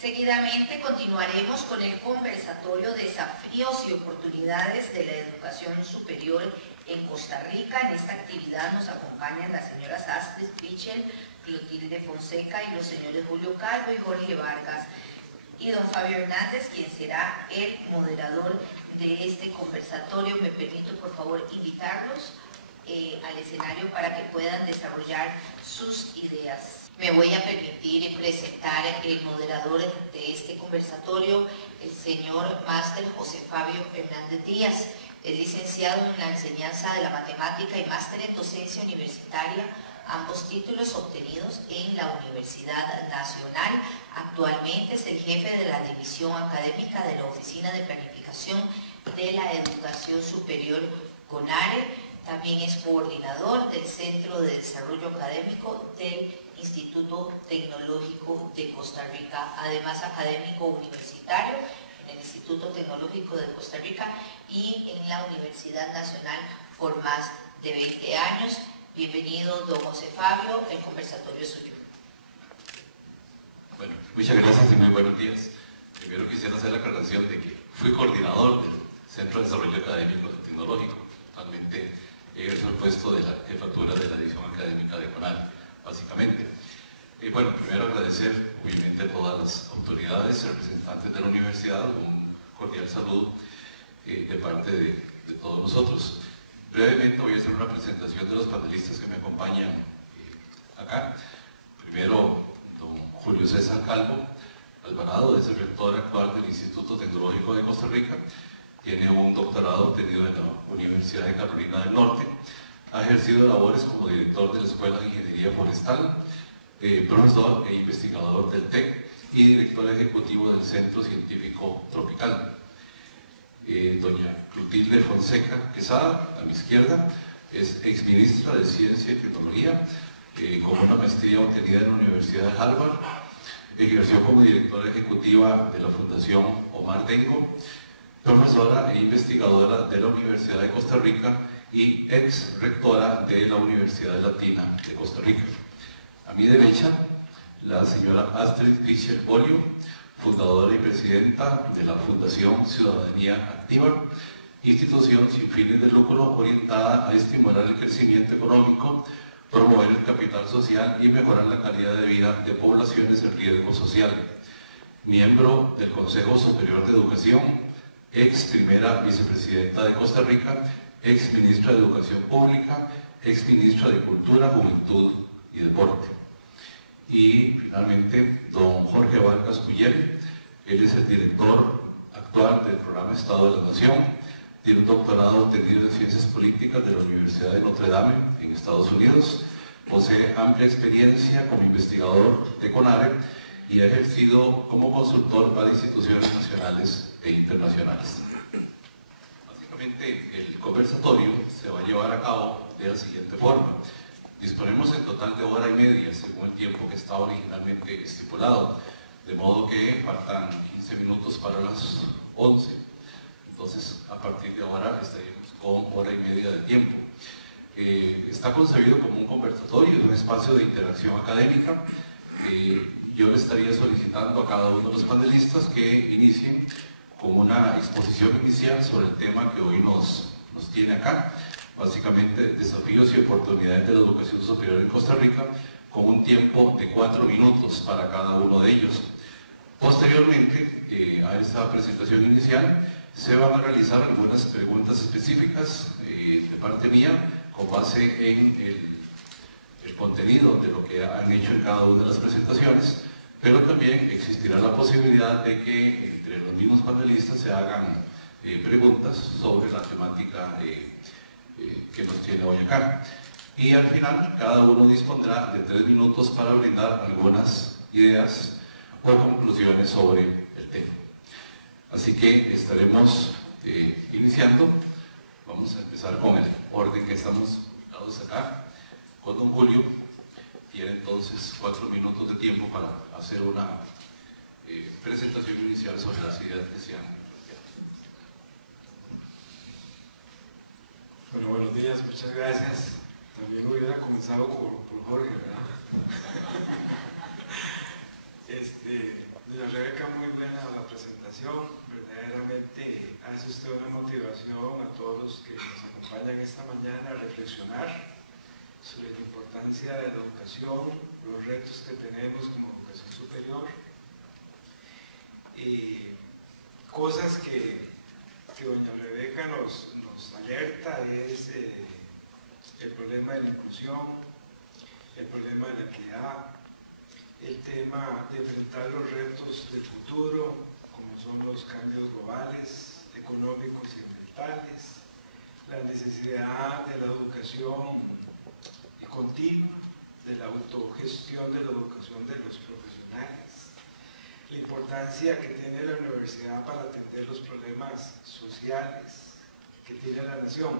Seguidamente continuaremos con el conversatorio Desafíos y Oportunidades de la Educación Superior en Costa Rica. En esta actividad nos acompañan las señoras Astrid Fichel, Clotilde Fonseca y los señores Julio Calvo y Jorge Vargas. Y don Fabio Hernández, quien será el moderador de este conversatorio. Me permito, por favor, invitarlos al escenario para que puedan desarrollar sus ideas. Me voy a permitir presentar el moderador de este conversatorio, el señor máster José Fabio Hernández Díaz. Es licenciado en la enseñanza de la matemática y máster en docencia universitaria, ambos títulos obtenidos en la Universidad Nacional. Actualmente es el jefe de la división académica de la Oficina de Planificación de la Educación Superior CONARE. También es coordinador del Centro de Desarrollo Académico del Instituto Tecnológico de Costa Rica, además académico universitario en el Instituto Tecnológico de Costa Rica y en la Universidad Nacional por más de 20 años. Bienvenido, don José Fabio, el conversatorio es suyo. Bueno, muchas gracias y muy buenos días. Primero quisiera hacer la aclaración de que fui coordinador del Centro de Desarrollo Académico Tecnológico. Actualmente ejerzo el puesto de la jefatura de la división académica de CONARE, básicamente. Bueno, primero agradecer obviamente a todas las autoridades, representantes de la universidad, un cordial saludo de parte de todos nosotros. Brevemente voy a hacer una presentación de los panelistas que me acompañan acá. Primero, don Julio César Calvo Alvarado, es el rector actual del Instituto Tecnológico de Costa Rica. Tiene un doctorado obtenido en la Universidad de Carolina del Norte. Ha ejercido labores como director de la Escuela de Ingeniería Forestal, profesor e investigador del TEC y director ejecutivo del Centro Científico Tropical. Doña Clotilde Fonseca Quesada, a mi izquierda, es exministra de Ciencia y Tecnología, con una maestría obtenida en la Universidad de Harvard. Ejerció como directora ejecutiva de la Fundación Omar Dengo, profesora e investigadora de la Universidad de Costa Rica y ex rectora de la Universidad Latina de Costa Rica. A mi derecha, la señora Astrid Fichel Bolio, fundadora y presidenta de la Fundación Ciudadanía Activa, institución sin fines de lucro orientada a estimular el crecimiento económico, promover el capital social y mejorar la calidad de vida de poblaciones en riesgo social. Miembro del Consejo Superior de Educación, ex primera vicepresidenta de Costa Rica, ex ministra de Educación Pública, ex ministra de Cultura, Juventud y Deporte. Y finalmente, don Jorge Vargas Cuyel, él es el director actual del programa Estado de la Nación, tiene un doctorado obtenido en Ciencias Políticas de la Universidad de Notre Dame en Estados Unidos, posee amplia experiencia como investigador de CONARE y ha ejercido como consultor para instituciones nacionales e internacionales. Básicamente, el conversatorio se va a llevar a cabo de la siguiente forma. Disponemos en total de hora y media, según el tiempo que estaba originalmente estipulado, de modo que faltan 15 minutos para las 11. Entonces, a partir de ahora estaremos con hora y media de tiempo. Está concebido como un conversatorio, es un espacio de interacción académica. Yo le estaría solicitando a cada uno de los panelistas que inicien con una exposición inicial sobre el tema que hoy nos tiene acá, básicamente desafíos y oportunidades de la educación superior en Costa Rica, con un tiempo de 4 minutos para cada uno de ellos. Posteriormente a esta presentación inicial se van a realizar algunas preguntas específicas de parte mía con base en el contenido de lo que han hecho en cada una de las presentaciones, pero también existirá la posibilidad de que entre los mismos panelistas se hagan preguntas sobre la temática que nos tiene hoy acá. Y al final, cada uno dispondrá de 3 minutos para brindar algunas ideas o conclusiones sobre el tema. Así que estaremos iniciando. Vamos a empezar con el orden que estamos dados acá. Con don Julio, tiene entonces 4 minutos de tiempo para hacer una presentación inicial sobre las ideas que se han planteado. Bueno, buenos días, muchas gracias. También hubiera comenzado por Jorge, ¿verdad? Doña Rebeca, muy buena la presentación. Verdaderamente hace usted una motivación a todos los que nos acompañan esta mañana a reflexionar sobre la importancia de la educación, los retos que tenemos como educación superior y cosas que doña Rebeca nos alerta es el problema de la inclusión, el problema de la equidad, el tema de enfrentar los retos del futuro, como son los cambios globales, económicos y ambientales, la necesidad de la educación continua, de la autogestión de la educación de los profesionales, la importancia que tiene la universidad para atender los problemas sociales que tiene la nación.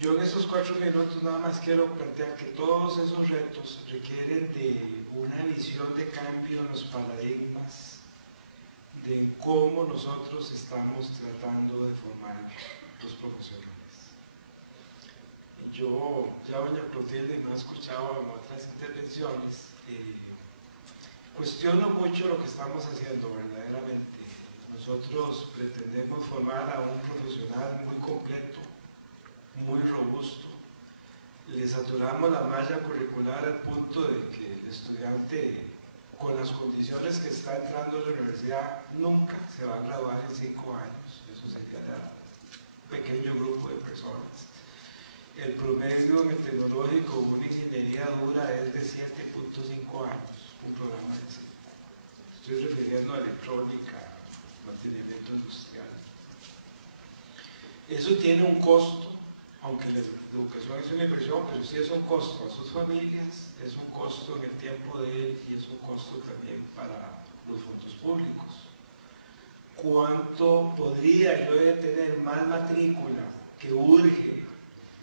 Yo en estos 4 minutos nada más quiero plantear que todos esos retos requieren de una visión de cambio en los paradigmas, de cómo nosotros estamos tratando de formar los profesionales. Yo, ya doña Clotilde me ha escuchado en otras intervenciones, cuestiono mucho lo que estamos haciendo verdaderamente. Nosotros pretendemos formar a un profesional muy completo, muy robusto. Le saturamos la malla curricular al punto de que el estudiante, con las condiciones que está entrando a la universidad, nunca se va a graduar en 5 años. Eso sería un pequeño grupo de personas. El promedio en el tecnológico, una ingeniería dura, es de 7.5 años, un programa de 5. Estoy refiriendo a electrónica, mantenimiento industrial. Eso tiene un costo, aunque la educación es una inversión, pero sí es un costo a sus familias, es un costo en el tiempo de él y es un costo también para los fondos públicos. ¿Cuánto podría yo tener más matrícula que urge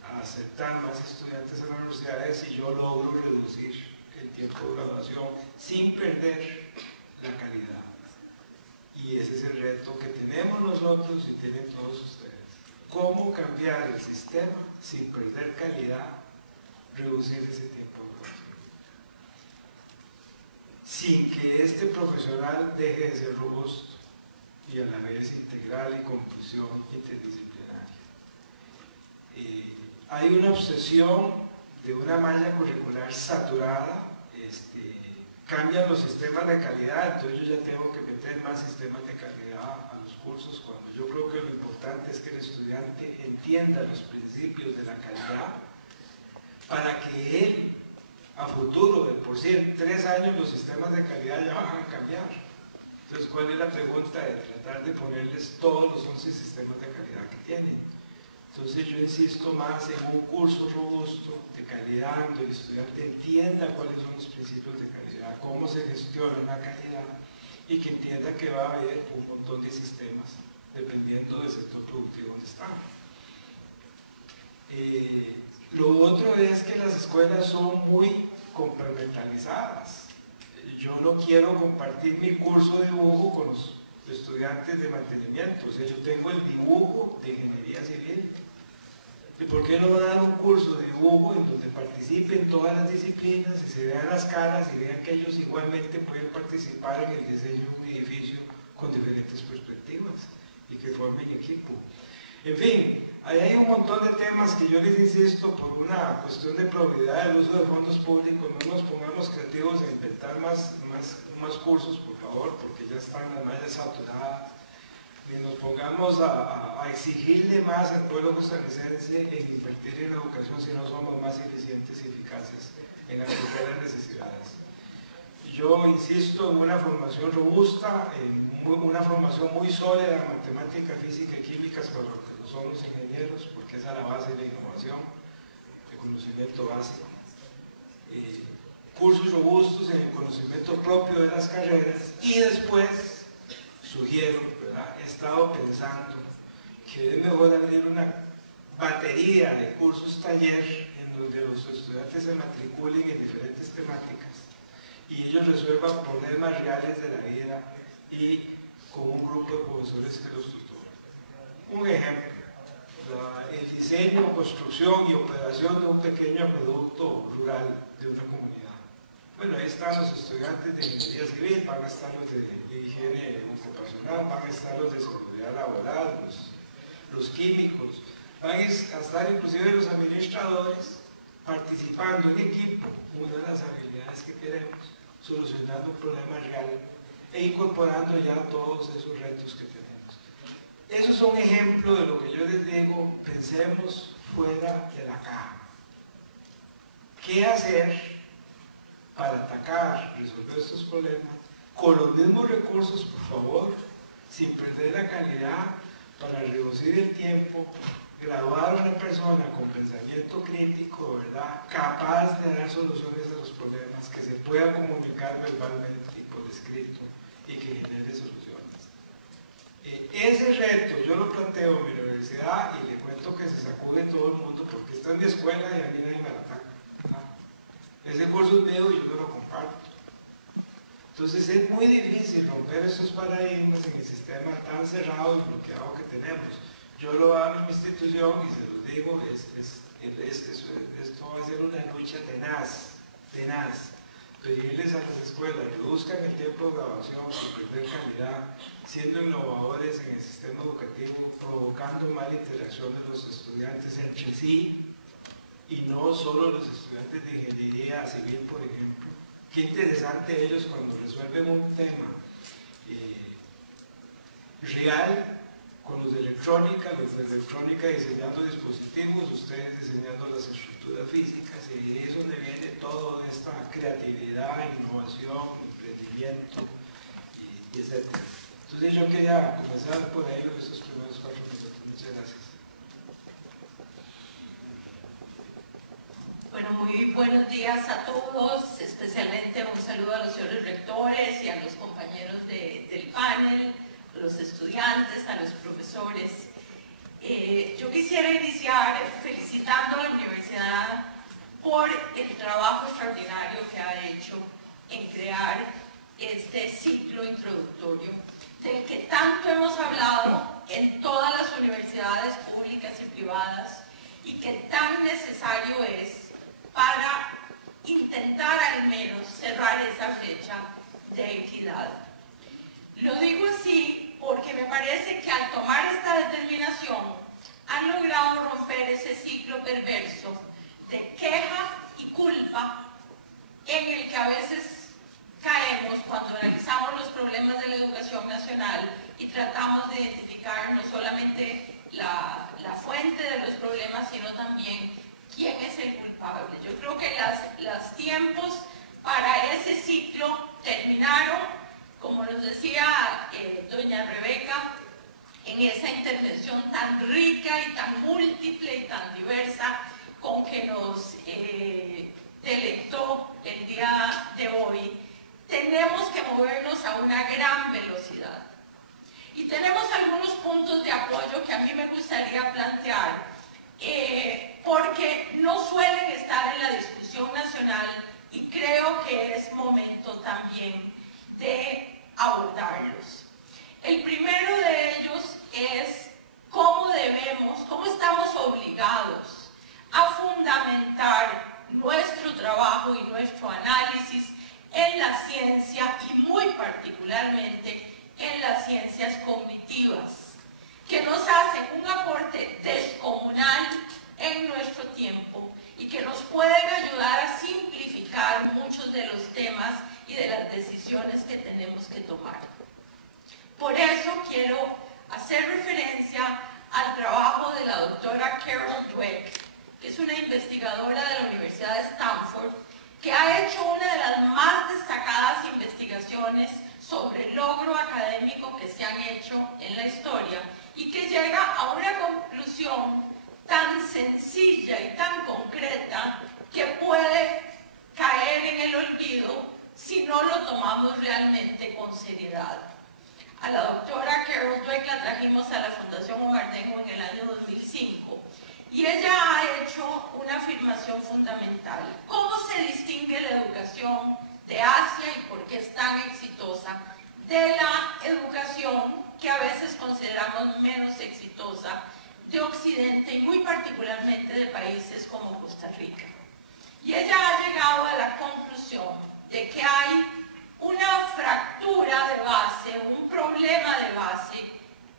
a aceptar más estudiantes en las universidades si yo logro reducir el tiempo de graduación sin perder la calidad? Y ese es el reto que tenemos nosotros y tienen todos ustedes. ¿Cómo cambiar el sistema sin perder calidad, reducir ese tiempo de graduación? Sin que este profesional deje de ser robusto y a la vez integral y con inclusión interdisciplinaria. Hay una obsesión de una malla curricular saturada, cambian los sistemas de calidad, entonces yo ya tengo que meter más sistemas de calidad a los cursos, cuando yo creo que lo importante es que el estudiante entienda los principios de la calidad para que él, a futuro, de por sí en 3 años los sistemas de calidad ya van a cambiar. Entonces, ¿cuál es la pregunta de tratar de ponerles todos los 11 sistemas de calidad que tienen? Entonces yo insisto más en un curso robusto de calidad, donde el estudiante entienda cuáles son los principios de calidad, cómo se gestiona la calidad y que entienda que va a haber un montón de sistemas dependiendo del sector productivo donde está. Lo otro es que las escuelas son muy compartimentalizadas. Yo no quiero compartir mi curso de dibujo con los estudiantes de mantenimiento, o sea, yo tengo el dibujo de ingeniería civil. ¿Y por qué no dar un curso de dibujo en donde participen todas las disciplinas y se vean las caras y vean que ellos igualmente pueden participar en el diseño de un edificio con diferentes perspectivas y que formen equipo? En fin, ahí hay un montón de temas que yo les insisto, por una cuestión de probidad del uso de fondos públicos, no nos pongamos creativos en inventar más cursos, por favor, porque ya están las mallas saturadas, ni nos pongamos a exigirle más al pueblo costarricense en invertir en la educación si no somos más eficientes y eficaces en atender las necesidades. Yo insisto en una formación robusta, en una formación muy sólida en matemática, física y químicas para lo que lo son los ingenieros, porque esa es la base de la innovación, el conocimiento básico. Cursos robustos en el conocimiento propio de las carreras y después, sugiero, ¿verdad? He estado pensando que es mejor abrir una batería de cursos taller en donde los estudiantes se matriculen en diferentes temáticas y ellos resuelvan problemas reales de la vida y con un grupo de profesores que los tutoren. Un ejemplo, el diseño, construcción y operación de un pequeño producto rural de una comunidad. Bueno, ahí están los estudiantes de ingeniería civil, van a estar los de higiene ocupacional, van a estar los de seguridad laboral, los químicos, van a estar inclusive los administradores participando en equipo, una de las habilidades que queremos, solucionando un problema real e incorporando ya todos esos retos que tenemos. Eso es un ejemplo de lo que yo les digo, pensemos fuera de la caja. ¿Qué hacer para atacar, resolver estos problemas con los mismos recursos, por favor, sin perder la calidad, para reducir el tiempo, graduar a una persona con pensamiento crítico, ¿verdad?, capaz de dar soluciones a los problemas, que se pueda comunicar verbalmente y por escrito y que genere soluciones? Ese reto yo lo planteo en mi universidad y le cuento que se sacude todo el mundo porque está en mi escuela y a mí nadie me la ataca. Ese curso es mío y yo no lo comparto. Entonces es muy difícil romper esos paradigmas en el sistema tan cerrado y bloqueado que tenemos. Yo lo hago en mi institución y se los digo, esto va a ser una lucha tenaz. Pedirles a las escuelas, reduzcan el tiempo de graduación sin perder calidad, siendo innovadores en el sistema educativo, provocando mala interacción de los estudiantes entre sí y no solo los estudiantes de ingeniería civil, por ejemplo. Qué interesante ellos cuando resuelven un tema real con los de electrónica diseñando dispositivos, ustedes diseñando las estructuras físicas, y ahí es donde viene toda esta creatividad, innovación, emprendimiento, y etc. Entonces yo quería comenzar por ahí esos primeros 4 minutos. Muchas gracias. Bueno, muy buenos días a todos, especialmente un saludo a los señores rectores y a los compañeros del panel, a los estudiantes, a los profesores. Yo quisiera iniciar felicitando a la universidad por el trabajo extraordinario que ha hecho en crear este ciclo introductorio del que tanto hemos hablado en todas las universidades públicas y privadas y que tan necesario es para intentar al menos cerrar esa brecha de equidad. Lo digo así porque me parece que al tomar esta determinación han logrado romper ese ciclo perverso de queja y culpa en el que a veces caemos cuando analizamos los problemas de la educación nacional y tratamos de identificar no solamente la fuente de los problemas, sino también quién es el culpable. Yo creo que los tiempos para ese ciclo terminaron, como nos decía doña Rebeca, en esa intervención tan rica y tan múltiple y tan diversa con que nos deleitó el día de hoy. Tenemos que movernos a una gran velocidad. Y tenemos algunos puntos de apoyo que a mí me gustaría plantear, porque no suelen estar en la discusión nacional y creo que es momento también de abordarlos. El primero de ellos es cómo estamos obligados a fundamentar nuestro trabajo y nuestro análisis en la ciencia y muy particularmente en las ciencias cognitivas, que nos hacen un aporte descomunal en nuestro tiempo y que nos pueden ayudar a simplificar muchos de los temas y de las decisiones que tenemos que tomar. Por eso quiero hacer referencia al trabajo de la doctora Carol Dweck, que es una investigadora de la Universidad de Stanford, que ha hecho una de las más destacadas investigaciones sobre el logro académico que se han hecho en la historia y que llega a una conclusión tan sencilla y tan concreta que puede caer en el olvido si no lo tomamos realmente con seriedad. A la doctora Carol Dweck la trajimos a la Fundación Ugartengo en el año 2005 y ella ha hecho una afirmación fundamental. ¿Cómo se distingue la educación de Asia y por qué es tan exitosa de la educación que a veces consideramos menos exitosa de Occidente y muy particularmente de países como Costa Rica? Y ella ha llegado a la conclusión de que hay una fractura de base, un problema de base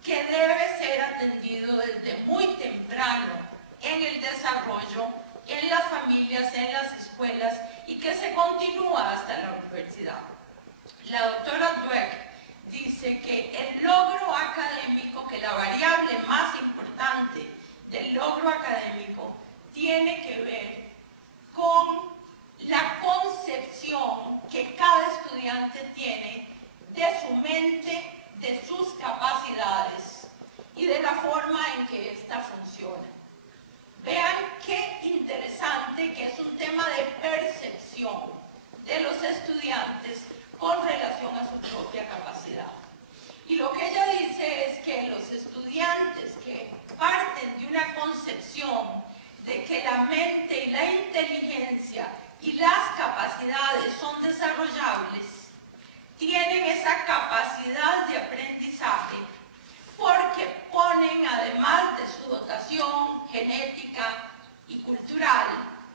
que debe ser atendido desde muy temprano en el desarrollo, en las familias, en las escuelas y que se continúa hasta la universidad. La doctora Dweck dice que el logro académico, que la variable más importante del logro académico tiene que ver con la concepción que cada estudiante tiene de su mente, de sus capacidades y de la forma en que ésta funciona. Vean qué interesante que es un tema de percepción de los estudiantes con relación a su propia capacidad. Y lo que ella dice es que los estudiantes que parten de una concepción de que la mente y la inteligencia y las capacidades son desarrollables, tienen esa capacidad de aprendizaje porque ponen, además de su dotación genética y cultural,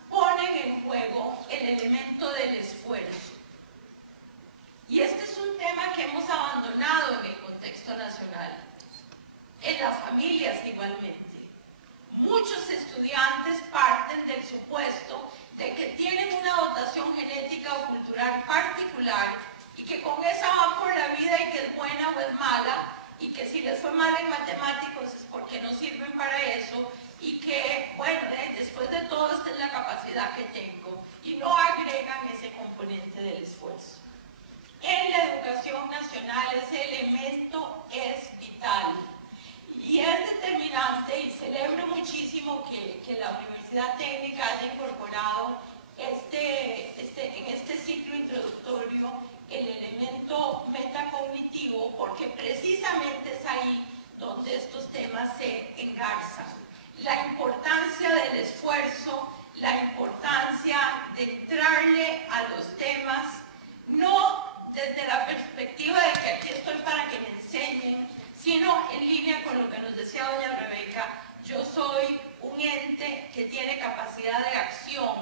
ponen en juego el elemento del esfuerzo. Y este es un tema que hemos abandonado en el contexto nacional, en las familias igualmente. Muchos estudiantes parten del supuesto de que tienen una dotación genética o cultural particular y que con esa van por la vida y que es buena o es mala y que si les fue mal en matemáticos es porque no sirven para eso y que, bueno, después de todo esta es la capacidad que tengo y no agregan ese componente del esfuerzo. En la educación nacional ese elemento es vital y es determinante y celebro muchísimo que la Universidad Técnica haya incorporado en este ciclo introductorio el elemento metacognitivo porque precisamente es ahí donde estos temas se engarzan. La importancia del esfuerzo, la importancia de entrarle a los temas, no desde la perspectiva de que aquí estoy para que me enseñen, sino en línea con lo que nos decía doña Rebeca, yo soy un ente que tiene capacidad de acción,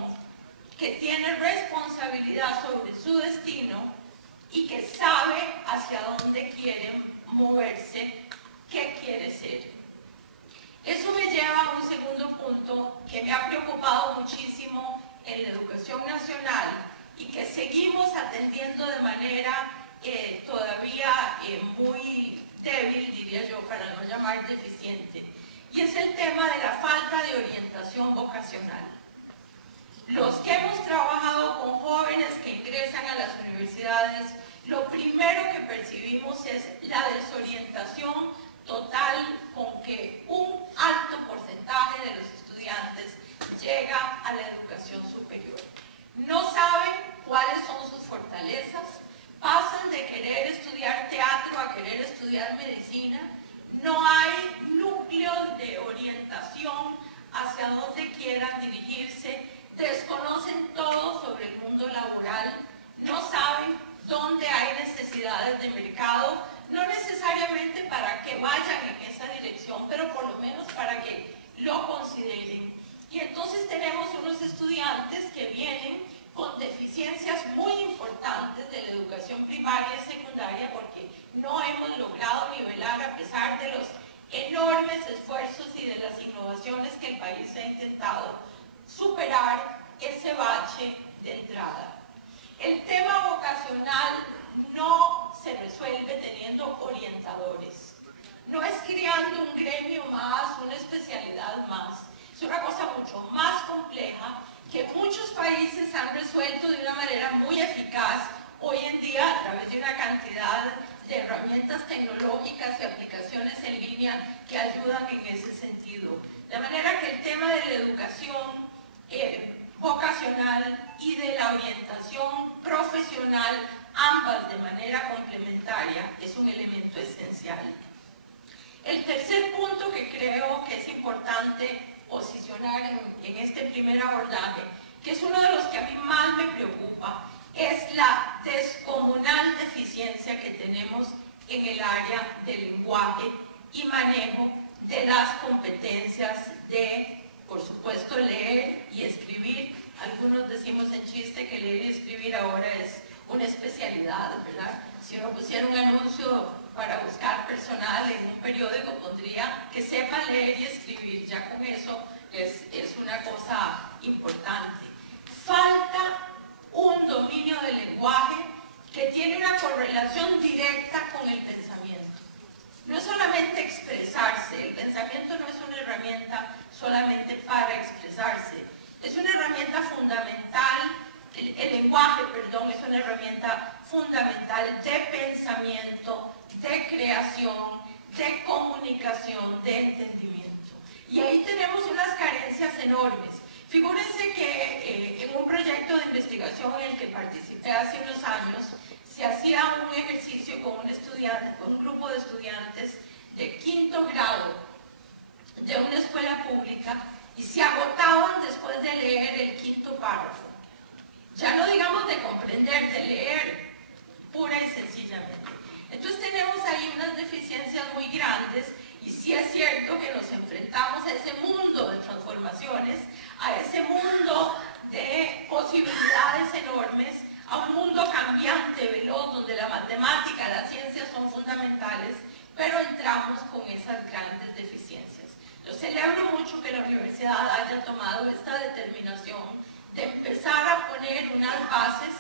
que tiene responsabilidad sobre su destino y que sabe hacia dónde quiere moverse, qué quiere ser. Eso me lleva a un segundo punto que me ha preocupado muchísimo en la educación nacional y que seguimos atendiendo de manera todavía muy débil, diría yo, para no llamar deficiente, y es el tema de la falta de orientación vocacional. Los que hemos trabajado con jóvenes que ingresan a las universidades, lo primero que percibimos es la desorientación total con que un alto porcentaje de los estudiantes llega a la educación superior. No saben cuáles son sus fortalezas, pasan de querer estudiar teatro a querer estudiar medicina, no hay núcleos de orientación hacia dónde quieran dirigirse, desconocen todo sobre el mundo laboral, no saben dónde hay necesidades de mercado, no necesariamente para que vayan en esa dirección, pero por lo menos para que lo consideren. Y entonces tenemos unos estudiantes que vienen con deficiencias muy importantes de la educación primaria y secundaria porque no hemos logrado nivelar a pesar de los enormes esfuerzos y de las innovaciones que el país ha intentado superar ese bache de entrada. El tema vocacional no se resuelve teniendo orientadores, no es creando un gremio más, una especialidad más, es una cosa mucho más compleja que muchos países han resuelto de una manera muy eficaz hoy en día a través de una cantidad de herramientas tecnológicas y aplicaciones en línea que ayudan en ese sentido. De manera que el tema de la educación vocacional y de la orientación profesional, ambas de manera complementaria, es un elemento esencial. El tercer punto que creo que es importante posicionar en este primer abordaje, que es uno de los que a mí más me preocupa, es la descomunal deficiencia que tenemos en el área del lenguaje y manejo de las competencias de, por supuesto, leer y escribir. Algunos decimos en chiste que leer y escribir ahora es fundamental de pensamiento, de creación, de comunicación, de entendimiento. Y ahí tenemos unas carencias enormes. Figúrense que en un proyecto de investigación en el que participé hace unos años, se hacía un ejercicio con un grupo de estudiantes de 5º grado de una escuela pública y se agotaban después de leer el 5º párrafo. Ya no digamos de comprender, de leer pura y sencillamente. Entonces tenemos ahí unas deficiencias muy grandes y sí es cierto que nos enfrentamos a ese mundo de transformaciones, a ese mundo de posibilidades enormes, a un mundo cambiante, veloz, donde la matemática, las ciencias son fundamentales, pero entramos con esas grandes deficiencias. Yo celebro mucho que la universidad haya tomado esta determinación de empezar a poner unas bases.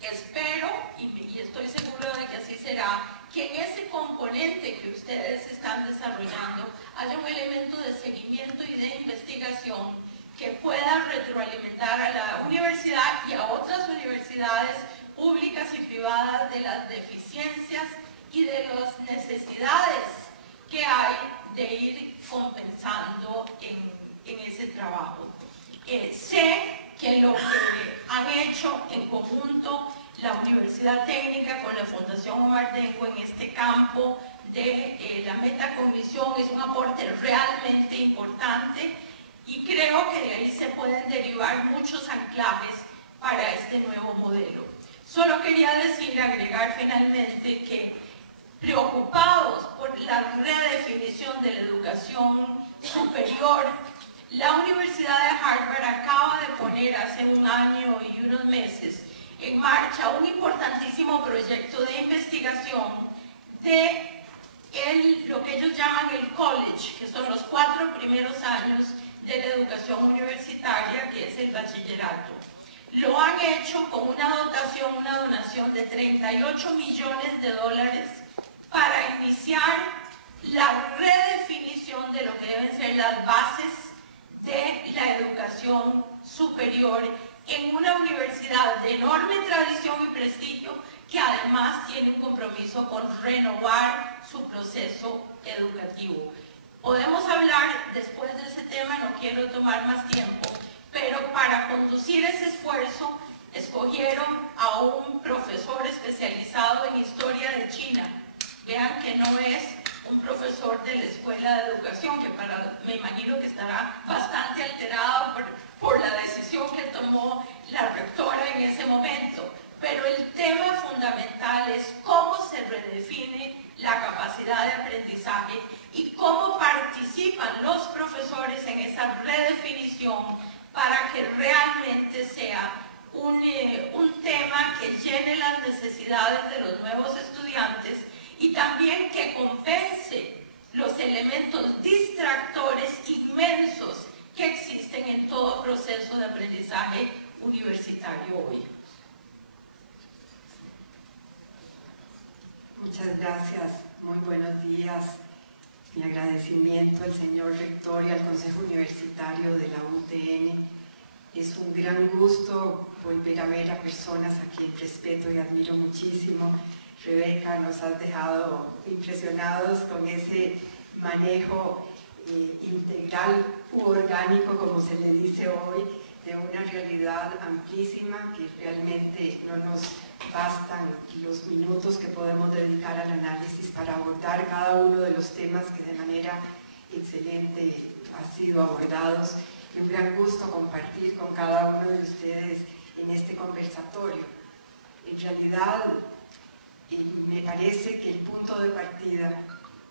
Espero, y estoy seguro de que así será, que en ese componente que ustedes están desarrollando haya un elemento de seguimiento y de investigación que pueda retroalimentar a la universidad y a otras universidades públicas y privadas de las deficiencias y de las necesidades que hay de ir compensando en ese trabajo. Sé que lo que han hecho en conjunto la Universidad Técnica con la Fundación Omar Tengo en este campo de la metacognición es un aporte realmente importante y creo que de ahí se pueden derivar muchos anclajes para este nuevo modelo. Solo quería agregar finalmente que preocupados por la redefinición de la educación superior, la Universidad de Harvard acaba de poner hace un año y unos meses en marcha un importantísimo proyecto de investigación de lo que ellos llaman el college, que son los 4 primeros años de la educación universitaria, que es el bachillerato. Lo han hecho con una donación de $38 millones para iniciar la redefinición de lo que deben ser las bases de la educación superior en una universidad de enorme tradición y prestigio que además tiene un compromiso con renovar su proceso educativo. Podemos hablar después de ese tema, no quiero tomar más tiempo, pero para conducir ese esfuerzo escogieron a un profesor especializado en historia de China. Vean que no es un profesor de la Escuela de Educación, que me imagino que estará bastante alterado por la decisión que tomó la rectora en ese momento. Pero el tema fundamental es cómo se redefine la capacidad de aprendizaje y cómo participan los profesores en esa redefinición para que realmente sea un tema que llene las necesidades de los nuevos estudiantes y también que compense los elementos distractores inmensos que existen en todo proceso de aprendizaje universitario hoy. Muchas gracias, muy buenos días. Mi agradecimiento al señor rector y al Consejo Universitario de la UTN. Es un gran gusto volver a ver a personas a quien respeto y admiro muchísimo. Rebeca, nos has dejado impresionados con ese manejo integral u orgánico, como se le dice hoy, de una realidad amplísima que realmente no nos bastan los minutos que podemos dedicar al análisis para abordar cada uno de los temas que de manera excelente han sido abordados. Y un gran gusto compartir con cada uno de ustedes en este conversatorio. En realidad, me parece que el punto de partida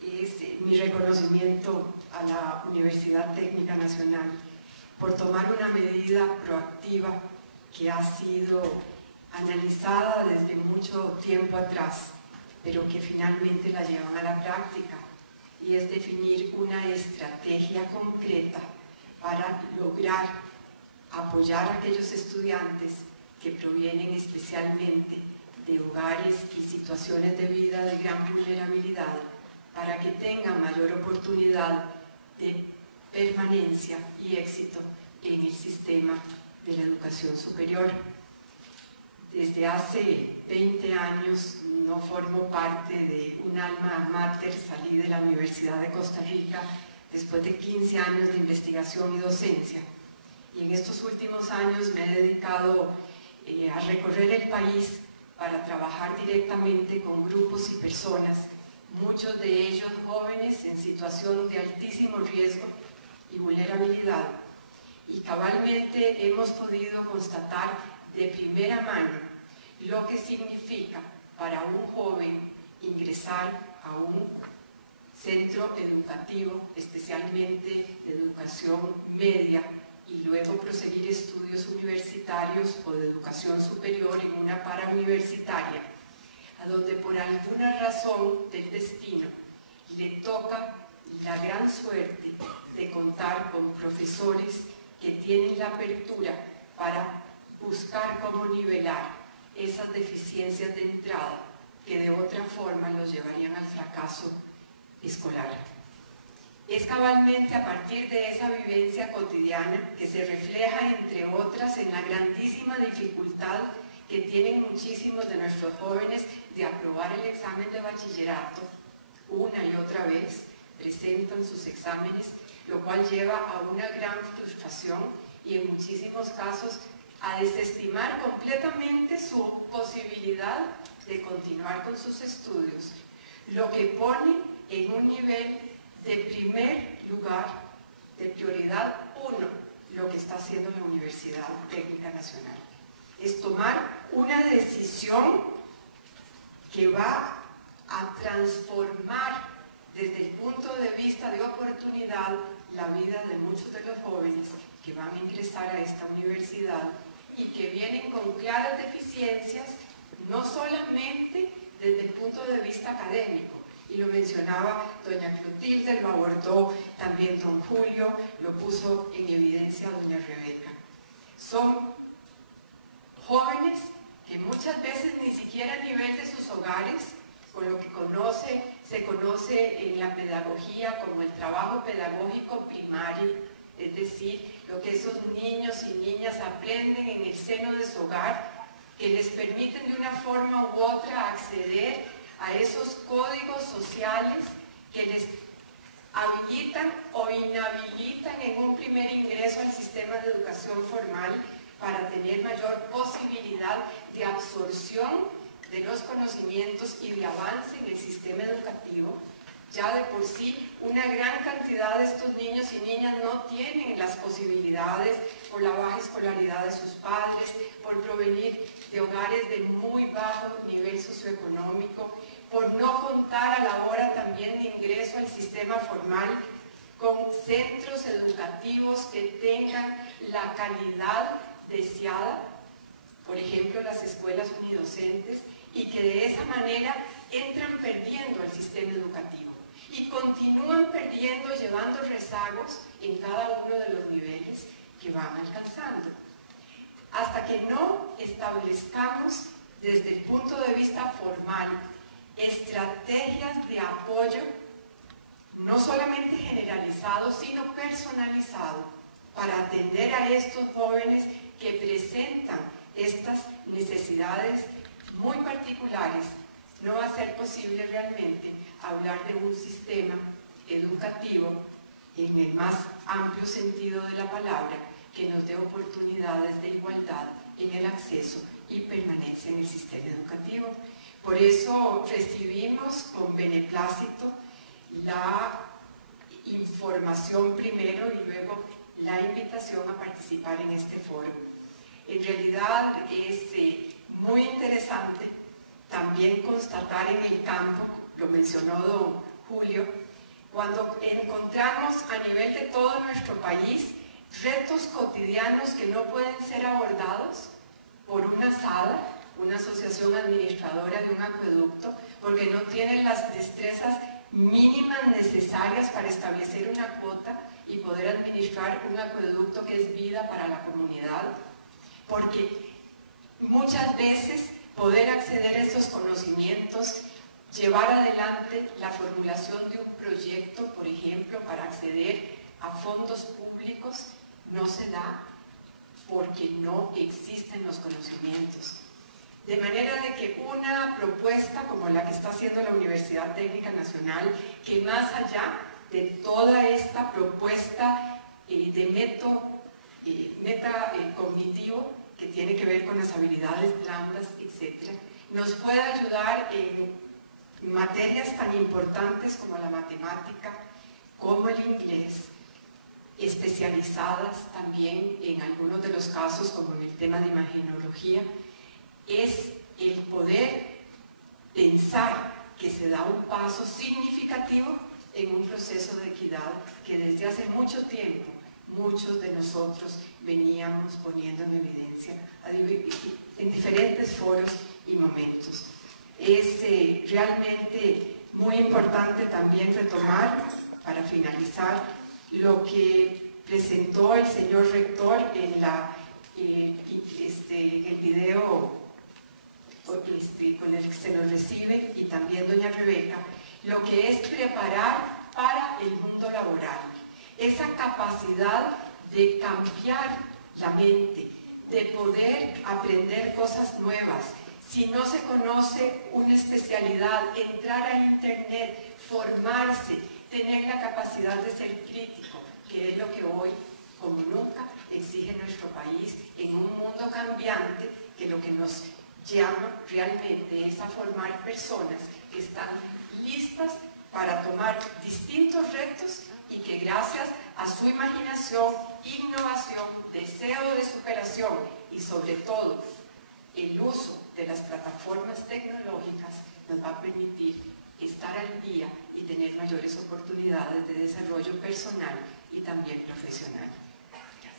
es mi reconocimiento a la Universidad Técnica Nacional por tomar una medida proactiva que ha sido analizada desde mucho tiempo atrás, pero que finalmente la llevan a la práctica, y es definir una estrategia concreta para lograr apoyar a aquellos estudiantes que provienen especialmente de hogares y situaciones de vida de gran vulnerabilidad, para que tengan mayor oportunidad de permanencia y éxito en el sistema de la educación superior. Desde hace 20 años no formo parte de un alma mater, salí de la Universidad de Costa Rica después de 15 años de investigación y docencia. Y en estos últimos años me he dedicado a recorrer el país para trabajar directamente con grupos y personas, muchos de ellos jóvenes en situación de altísimo riesgo y vulnerabilidad. Y cabalmente hemos podido constatar de primera mano lo que significa para un joven ingresar a un centro educativo, especialmente de educación media, y luego proseguir estudios universitarios o de educación superior en una parauniversitaria, a donde por alguna razón del destino le toca la gran suerte de contar con profesores que tienen la apertura para buscar cómo nivelar esas deficiencias de entrada que de otra forma los llevarían al fracaso escolar. Es cabalmente a partir de esa vivencia cotidiana que se refleja, entre otras, en la grandísima dificultad que tienen muchísimos de nuestros jóvenes de aprobar el examen de bachillerato. Una y otra vez presentan sus exámenes, lo cual lleva a una gran frustración y en muchísimos casos a desestimar completamente su posibilidad de continuar con sus estudios, lo que pone en un nivel de primer lugar, de prioridad 1, lo que está haciendo la Universidad Técnica Nacional. Es tomar una decisión que va a transformar desde el punto de vista de oportunidad la vida de muchos de los jóvenes que van a ingresar a esta universidad y que vienen con claras deficiencias, no solamente desde el punto de vista académico, y lo mencionaba doña Clotilde, lo abordó también don Julio, lo puso en evidencia doña Rebeca. Son jóvenes que muchas veces ni siquiera a nivel de sus hogares, con lo que se conoce en la pedagogía como el trabajo pedagógico primario, es decir, lo que esos niños y niñas aprenden en el seno de su hogar, que les permiten de una forma u otra acceder a esos códigos sociales que les habilitan o inhabilitan en un primer ingreso al sistema de educación formal para tener mayor posibilidad de absorción de los conocimientos y de avance en el sistema educativo. Ya de por sí, una gran cantidad de estos niños y niñas no tienen las posibilidades por la baja escolaridad de sus padres, por provenir de hogares de muy bajo nivel socioeconómico, por no contar a la hora también de ingreso al sistema formal con centros educativos que tengan la calidad deseada, por ejemplo las escuelas unidocentes, y que de esa manera entran perdiendo al sistema educativo y continúan perdiendo, llevando rezagos en cada uno de los niveles que van alcanzando. Hasta que no establezcamos desde el punto de vista formal estrategias de apoyo, no solamente generalizado, sino personalizado, para atender a estos jóvenes que presentan estas necesidades muy particulares, no va a ser posible realmente hablar de un sistema educativo en el más amplio sentido de la palabra que nos dé oportunidades de igualdad en el acceso y permanencia en el sistema educativo. Por eso recibimos con beneplácito la información primero y luego la invitación a participar en este foro. En realidad es muy interesante también constatar en el campo, lo mencionó don Julio, cuando encontramos a nivel de todo nuestro país retos cotidianos que no pueden ser abordados por una SADA, una asociación administradora de un acueducto, porque no tienen las destrezas mínimas necesarias para establecer una cuota y poder administrar un acueducto que es vida para la comunidad, porque muchas veces poder acceder a estos conocimientos, llevar adelante la formulación de un proyecto, por ejemplo, para acceder a fondos públicos, no se da porque no existen los conocimientos. De manera de que una propuesta como la que está haciendo la Universidad Técnica Nacional, que más allá de toda esta propuesta de meta cognitivo, que tiene que ver con las habilidades blandas, etc., nos puede ayudar en materias tan importantes como la matemática, como el inglés, especializadas también en algunos de los casos, como en el tema de imagenología, es el poder pensar que se da un paso significativo en un proceso de equidad que desde hace mucho tiempo muchos de nosotros veníamos poniendo en evidencia en diferentes foros y momentos. Es realmente muy importante también retomar, para finalizar, lo que presentó el señor rector en el video con el que se nos recibe, y también doña Rebeca, lo que es preparar para el mundo laboral. Esa capacidad de cambiar la mente, de poder aprender cosas nuevas. Si no se conoce una especialidad, entrar a internet, formarse, tener la capacidad de ser crítico, que es lo que hoy, como nunca, exige nuestro país en un mundo cambiante, que lo que nos llama realmente es a formar personas que están listas para tomar distintos retos y que gracias a su imaginación, innovación, deseo de superación y sobre todo el uso de las plataformas tecnológicas nos va a permitir estar al día y tener mayores oportunidades de desarrollo personal y también profesional. Gracias.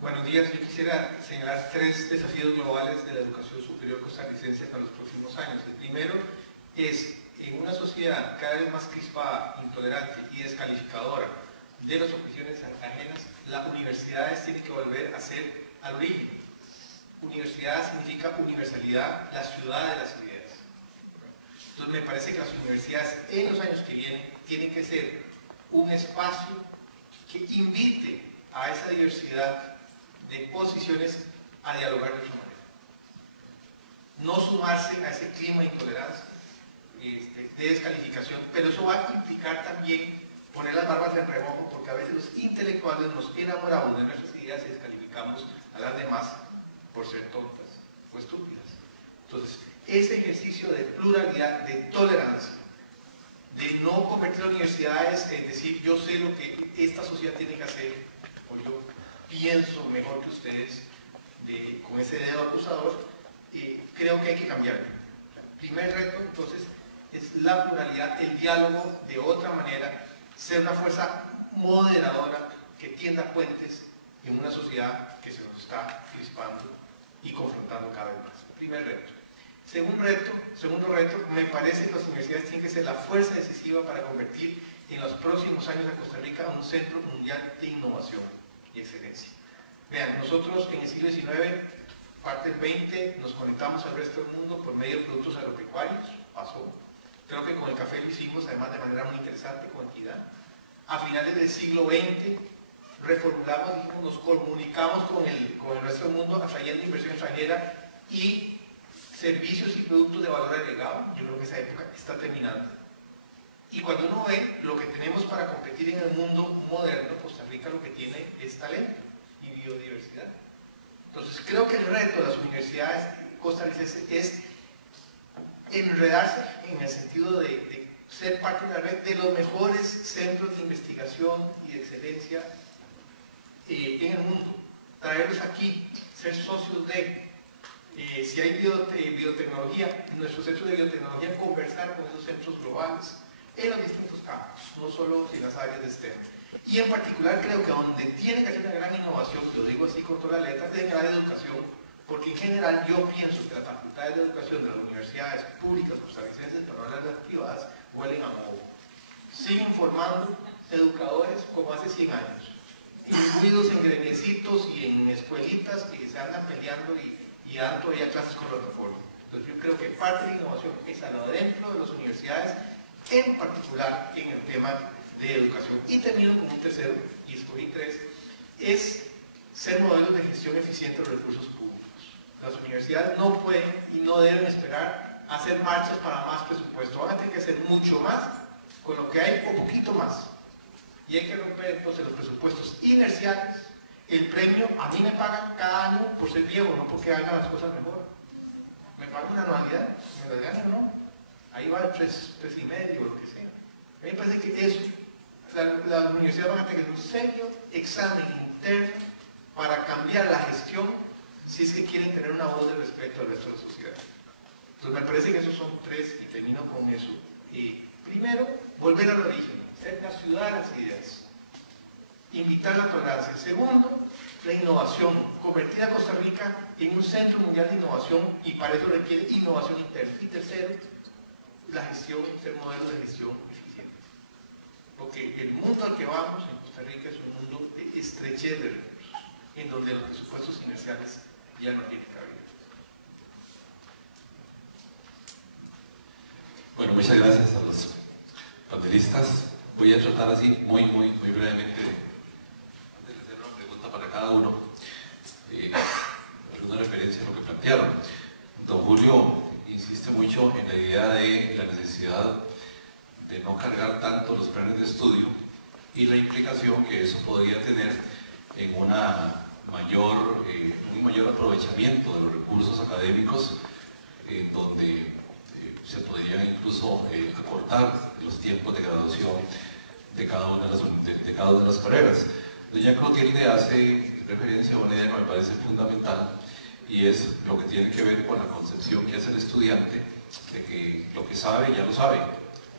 Buenos días. Yo quisiera señalar 3 desafíos globales de la educación superior costarricense para los próximos años. El primero es, en una sociedad cada vez más crispada, intolerante y descalificadora de las opiniones ajenas, las universidades tienen que volver a ser al origen. Universidad significa universalidad, la ciudad de las ideas. Entonces me parece que las universidades en los años que vienen tienen que ser un espacio que invite a esa diversidad de posiciones a dialogar de su manera. No sumarse a ese clima de intolerancia, de descalificación, pero eso va a implicar también poner las barbas en remojo, porque a veces los intelectuales nos enamoramos de nuestras ideas y descalificamos a las demás por ser tontas o estúpidas. Entonces, ese ejercicio de pluralidad, de tolerancia, de no convertir las universidades en decir yo sé lo que esta sociedad tiene que hacer, o yo pienso mejor que ustedes, con ese dedo acusador, creo que hay que cambiarlo. El primer reto, entonces, es la pluralidad, el diálogo de otra manera, ser una fuerza moderadora que tienda puentes en una sociedad que se nos está crispando y confrontando cada vez más. Primer reto. Segundo reto, me parece que las universidades tienen que ser la fuerza decisiva para convertir en los próximos años a Costa Rica un centro mundial de innovación y excelencia. Vean, nosotros en el siglo XIX, parte del XX, nos conectamos al resto del mundo por medio de productos agropecuarios, pasó. Creo que con el café lo hicimos, además de manera muy interesante, con equidad. A finales del siglo XX, reformulamos, dijimos, nos comunicamos con el resto del mundo atrayendo inversión extranjera y servicios y productos de valor agregado. Yo creo que esa época está terminando. Y cuando uno ve lo que tenemos para competir en el mundo moderno, Costa Rica lo que tiene es talento y biodiversidad. Entonces creo que el reto de las universidades costarricenses es enredarse en el sentido de ser parte de una red de los mejores centros de investigación y de excelencia en el mundo, traerlos aquí, ser socios de, si hay biotecnología, nuestros centros de biotecnología, conversar con esos centros globales en los distintos campos, no solo en las áreas de STEM. Y en particular creo que donde tiene que hacer una gran innovación, lo digo así con todas las letras, es en la educación, porque en general yo pienso que las facultades de educación de las universidades públicas costarricenses, para no hablar de las privadas, huelen a moho. Siguen formando educadores como hace 100 años, incluidos en gremiecitos y en escuelitas que se andan peleando y dan todavía clases con plataforma. Entonces yo creo que parte de la innovación es adentro de las universidades, en particular en el tema de educación. Y termino con un tercero, y escogí 3, es ser modelos de gestión eficiente de los recursos públicos. Las universidades no pueden y no deben esperar a hacer marchas para más presupuesto. Van a tener que hacer mucho más con lo que hay o poquito más. Y hay que romper entonces los presupuestos inerciales. El premio a mí me paga cada año por ser viejo, no porque haga las cosas mejor. Me paga una anualidad, me la gane o no. Ahí va el 3,5 o lo que sea. A mí me parece que eso, las universidades van a tener un serio examen interno para cambiar la gestión si es que quieren tener una voz de respeto al resto de la sociedad. Entonces me parece que esos son tres y termino con eso. Primero, volver al origen, ser la ciudad de las ideas. Invitar la tolerancia. Segundo, la innovación, convertir a Costa Rica en un centro mundial de innovación y para eso requiere innovación interna. Y tercero, la gestión, ser modelo de gestión eficiente. Porque el mundo al que vamos en Costa Rica es un mundo de estrechez de recursos, en donde los presupuestos inerciales ya no tienen cabida. Bueno, muchas gracias a los panelistas. Voy a tratar así muy brevemente de hacer una pregunta para cada uno, alguna referencia a lo que plantearon. Don Julio insiste mucho en la idea de la necesidad de no cargar tanto los planes de estudio y la implicación que eso podría tener en un mayor aprovechamiento de los recursos académicos, donde se podrían incluso acortar los tiempos de graduación de cada una de las carreras. Doña Clotilde hace referencia a una idea que me parece fundamental y es lo que tiene que ver con la concepción que hace el estudiante de que lo que sabe ya lo sabe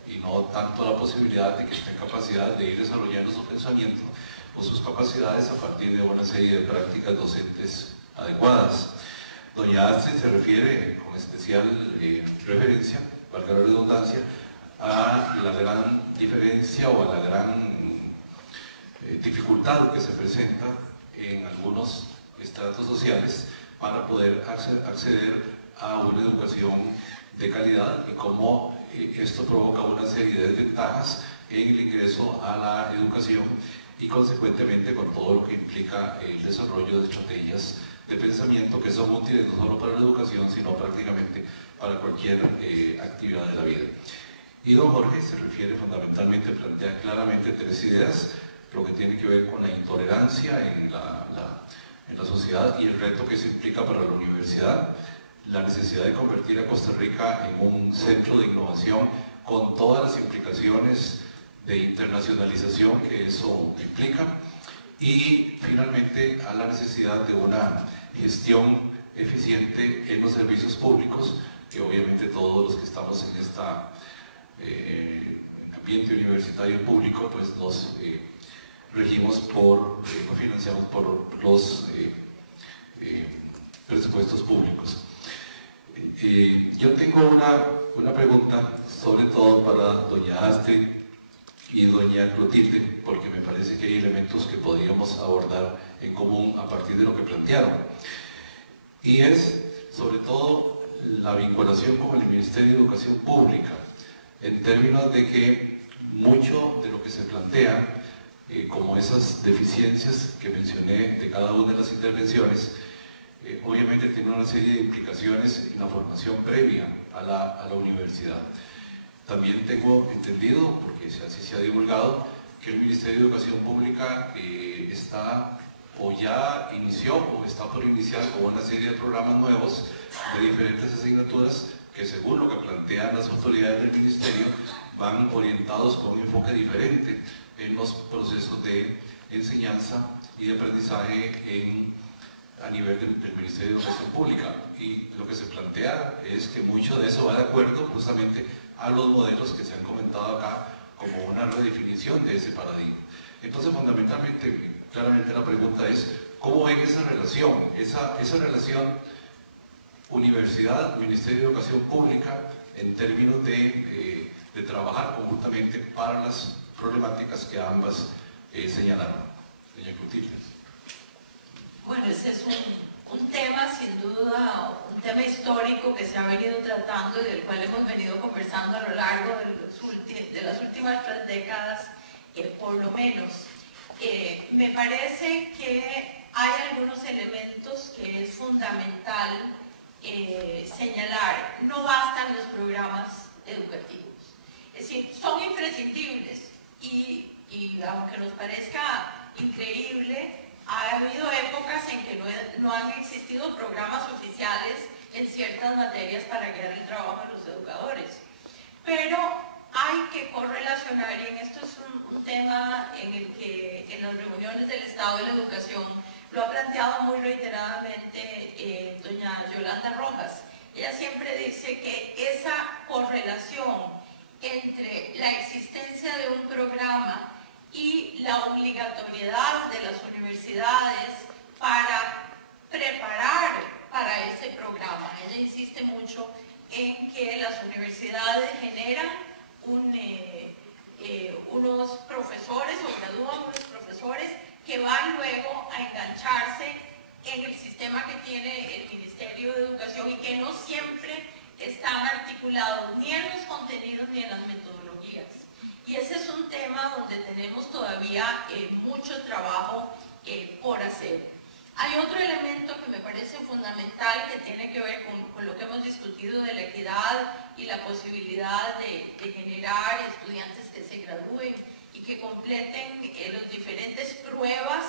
y no tanto la posibilidad de que esté en capacidad de ir desarrollando su pensamiento o sus capacidades a partir de una serie de prácticas docentes adecuadas. Doña Astrid se refiere con especial referencia, valga la redundancia, a la gran diferencia o a la gran dificultad que se presenta en algunos estratos sociales para poder acceder a una educación de calidad y cómo esto provoca una serie de desventajas en el ingreso a la educación y consecuentemente con todo lo que implica el desarrollo de estrategias de pensamiento que son útiles no solo para la educación, sino prácticamente para cualquier actividad de la vida. Y don Jorge se refiere fundamentalmente, plantea claramente tres ideas, lo que tiene que ver con la intolerancia en la sociedad y el reto que se implica para la universidad, la necesidad de convertir a Costa Rica en un centro de innovación con todas las implicaciones de internacionalización que eso implica, y finalmente a la necesidad de una gestión eficiente en los servicios públicos, que obviamente todos los que estamos en este ambiente universitario público pues nos regimos nos financiamos por los presupuestos públicos. Yo tengo una pregunta sobre todo para doña Astrid y doña Clotilde, porque me parece que hay elementos que podríamos abordar en común a partir de lo que plantearon. Y es, sobre todo, la vinculación con el Ministerio de Educación Pública, en términos de que mucho de lo que se plantea, como esas deficiencias que mencioné de cada una de las intervenciones, obviamente tiene una serie de implicaciones en la formación previa a la universidad. También tengo entendido, porque así se ha divulgado, que el Ministerio de Educación Pública está o ya inició o está por iniciar con una serie de programas nuevos de diferentes asignaturas que, según lo que plantean las autoridades del Ministerio, van orientados con un enfoque diferente en los procesos de enseñanza y de aprendizaje a nivel del Ministerio de Educación Pública. Y lo que se plantea es que mucho de eso va de acuerdo justamente a los modelos que se han comentado acá como una redefinición de ese paradigma. Entonces, fundamentalmente, claramente la pregunta es, ¿cómo ven esa relación? Esa relación universidad-Ministerio de Educación Pública en términos de trabajar conjuntamente para las problemáticas que ambas señalaron. Doña Clotilde. Bueno, ese es un tema, sin duda, un tema histórico que se ha venido tratando y del cual hemos venido conversando a lo largo de las últimas 3 décadas, por lo menos. me parece que hay algunos elementos que es fundamental señalar. No bastan los programas educativos. Es decir, son imprescindibles y aunque nos parezca increíble, ha habido épocas en que no han existido programas oficiales en ciertas materias para guiar el trabajo de los educadores. Pero hay que correlacionar, y en esto es un tema en el que en las reuniones del Estado de la Educación lo ha planteado muy reiteradamente doña Yolanda Rojas. Ella siempre dice que esa correlación entre la existencia de un programa y la obligatoriedad de las universidades para preparar para ese programa. Ella insiste mucho en que las universidades generan unos profesores o gradúan unos profesores que van luego a engancharse en el sistema que tiene el Ministerio de Educación y que no siempre están articulados ni en los contenidos ni en las metodologías. Y ese es un tema donde tenemos todavía mucho trabajo por hacer. Hay otro elemento que me parece fundamental que tiene que ver con lo que hemos discutido de la equidad y la posibilidad de generar estudiantes que se gradúen y que completen las diferentes pruebas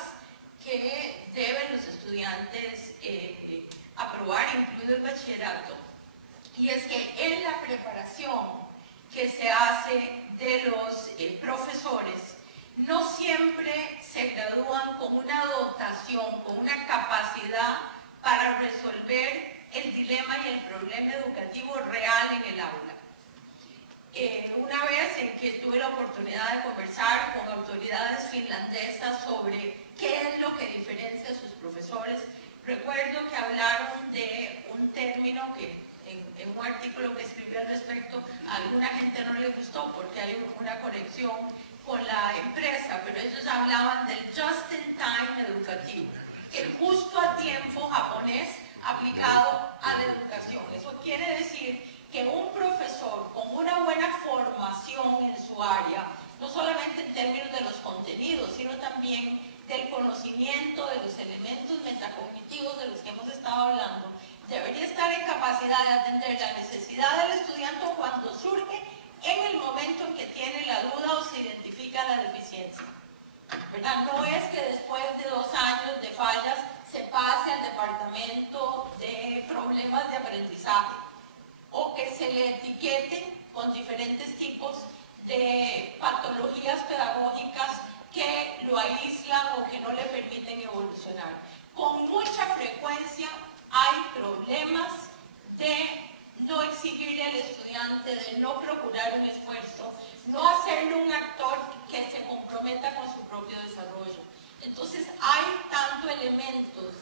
que deben los estudiantes aprobar, incluido el bachillerato. Y es que en la preparación que se hace de los profesores, no siempre se gradúan con una dotación, con una capacidad para resolver el dilema y el problema educativo real en el aula. Una vez en que tuve la oportunidad de conversar con autoridades finlandesas sobre qué es lo que diferencia a sus profesores, recuerdo que hablaron de un término que en un artículo que escribí al respecto a alguna gente no le gustó porque hay una conexión con la empresa, pero ellos hablaban del just-in-time educativo, el justo a tiempo japonés aplicado a la educación. Eso quiere decir que un profesor con una buena formación en su área, no solamente en términos de los contenidos, sino también del conocimiento, de los elementos metacognitivos de los que hemos estado hablando, debería estar en capacidad de atender la necesidad del estudiante cuando surge en el momento en que tiene la duda o se identifica la deficiencia. ¿Verdad? No es que después de 2 años de fallas se pase al departamento de problemas de aprendizaje o que se le etiquete con diferentes tipos de patologías pedagógicas que lo aíslan o que no le permiten evolucionar. Con mucha frecuencia hay problemas de no exigirle al estudiante, de no procurar un esfuerzo, no hacerlo un actor que se comprometa con su propio desarrollo. Entonces hay tanto elementos,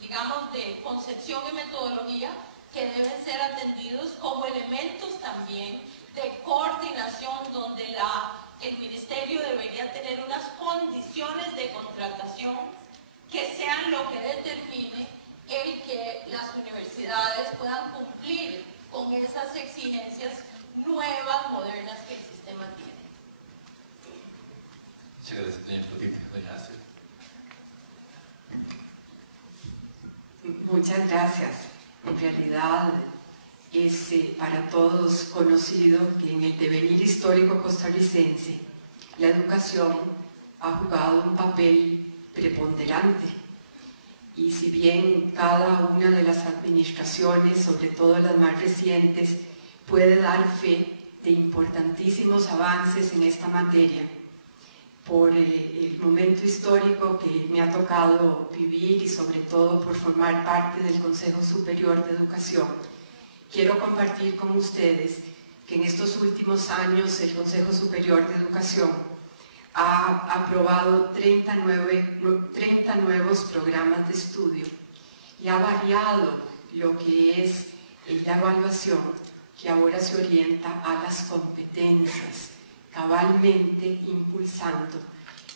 digamos, de concepción y metodología que deben ser atendidos como elementos también de coordinación donde el ministerio debería tener unas condiciones de contratación que sean lo que determine el que las universidades puedan cumplir con esas exigencias nuevas, modernas que el sistema tiene. Muchas gracias, doña Clotilde. Doña Astrid. Muchas gracias. En realidad es para todos conocido que en el devenir histórico costarricense la educación ha jugado un papel preponderante. Y si bien cada una de las administraciones, sobre todo las más recientes, puede dar fe de importantísimos avances en esta materia, por el momento histórico que me ha tocado vivir y sobre todo por formar parte del Consejo Superior de Educación, quiero compartir con ustedes que en estos últimos años el Consejo Superior de Educación ha aprobado 30 nuevos programas de estudio y ha variado lo que es la evaluación, que ahora se orienta a las competencias, cabalmente impulsando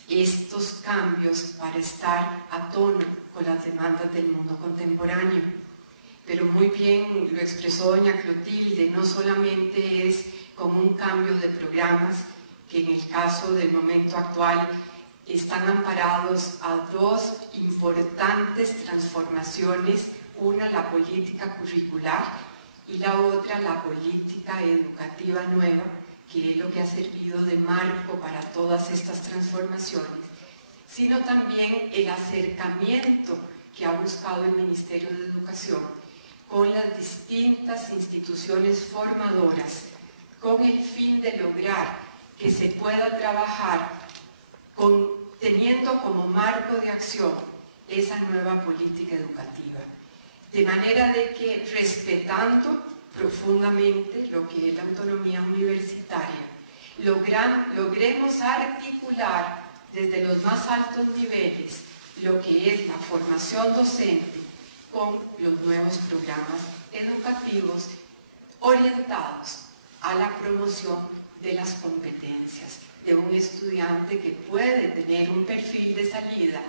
estos cambios para estar a tono con las demandas del mundo contemporáneo. Pero muy bien lo expresó doña Clotilde, no solamente es como un cambio de programas, que en el caso del momento actual están amparados a dos importantes transformaciones, una la política curricular y la otra la política educativa nueva, que es lo que ha servido de marco para todas estas transformaciones, sino también el acercamiento que ha buscado el Ministerio de Educación con las distintas instituciones formadoras, con el fin de lograr que se pueda trabajar teniendo como marco de acción esa nueva política educativa. De manera de que, respetando profundamente lo que es la autonomía universitaria, logremos articular desde los más altos niveles lo que es la formación docente con los nuevos programas educativos orientados a la promoción de las competencias de un estudiante que puede tener un perfil de salida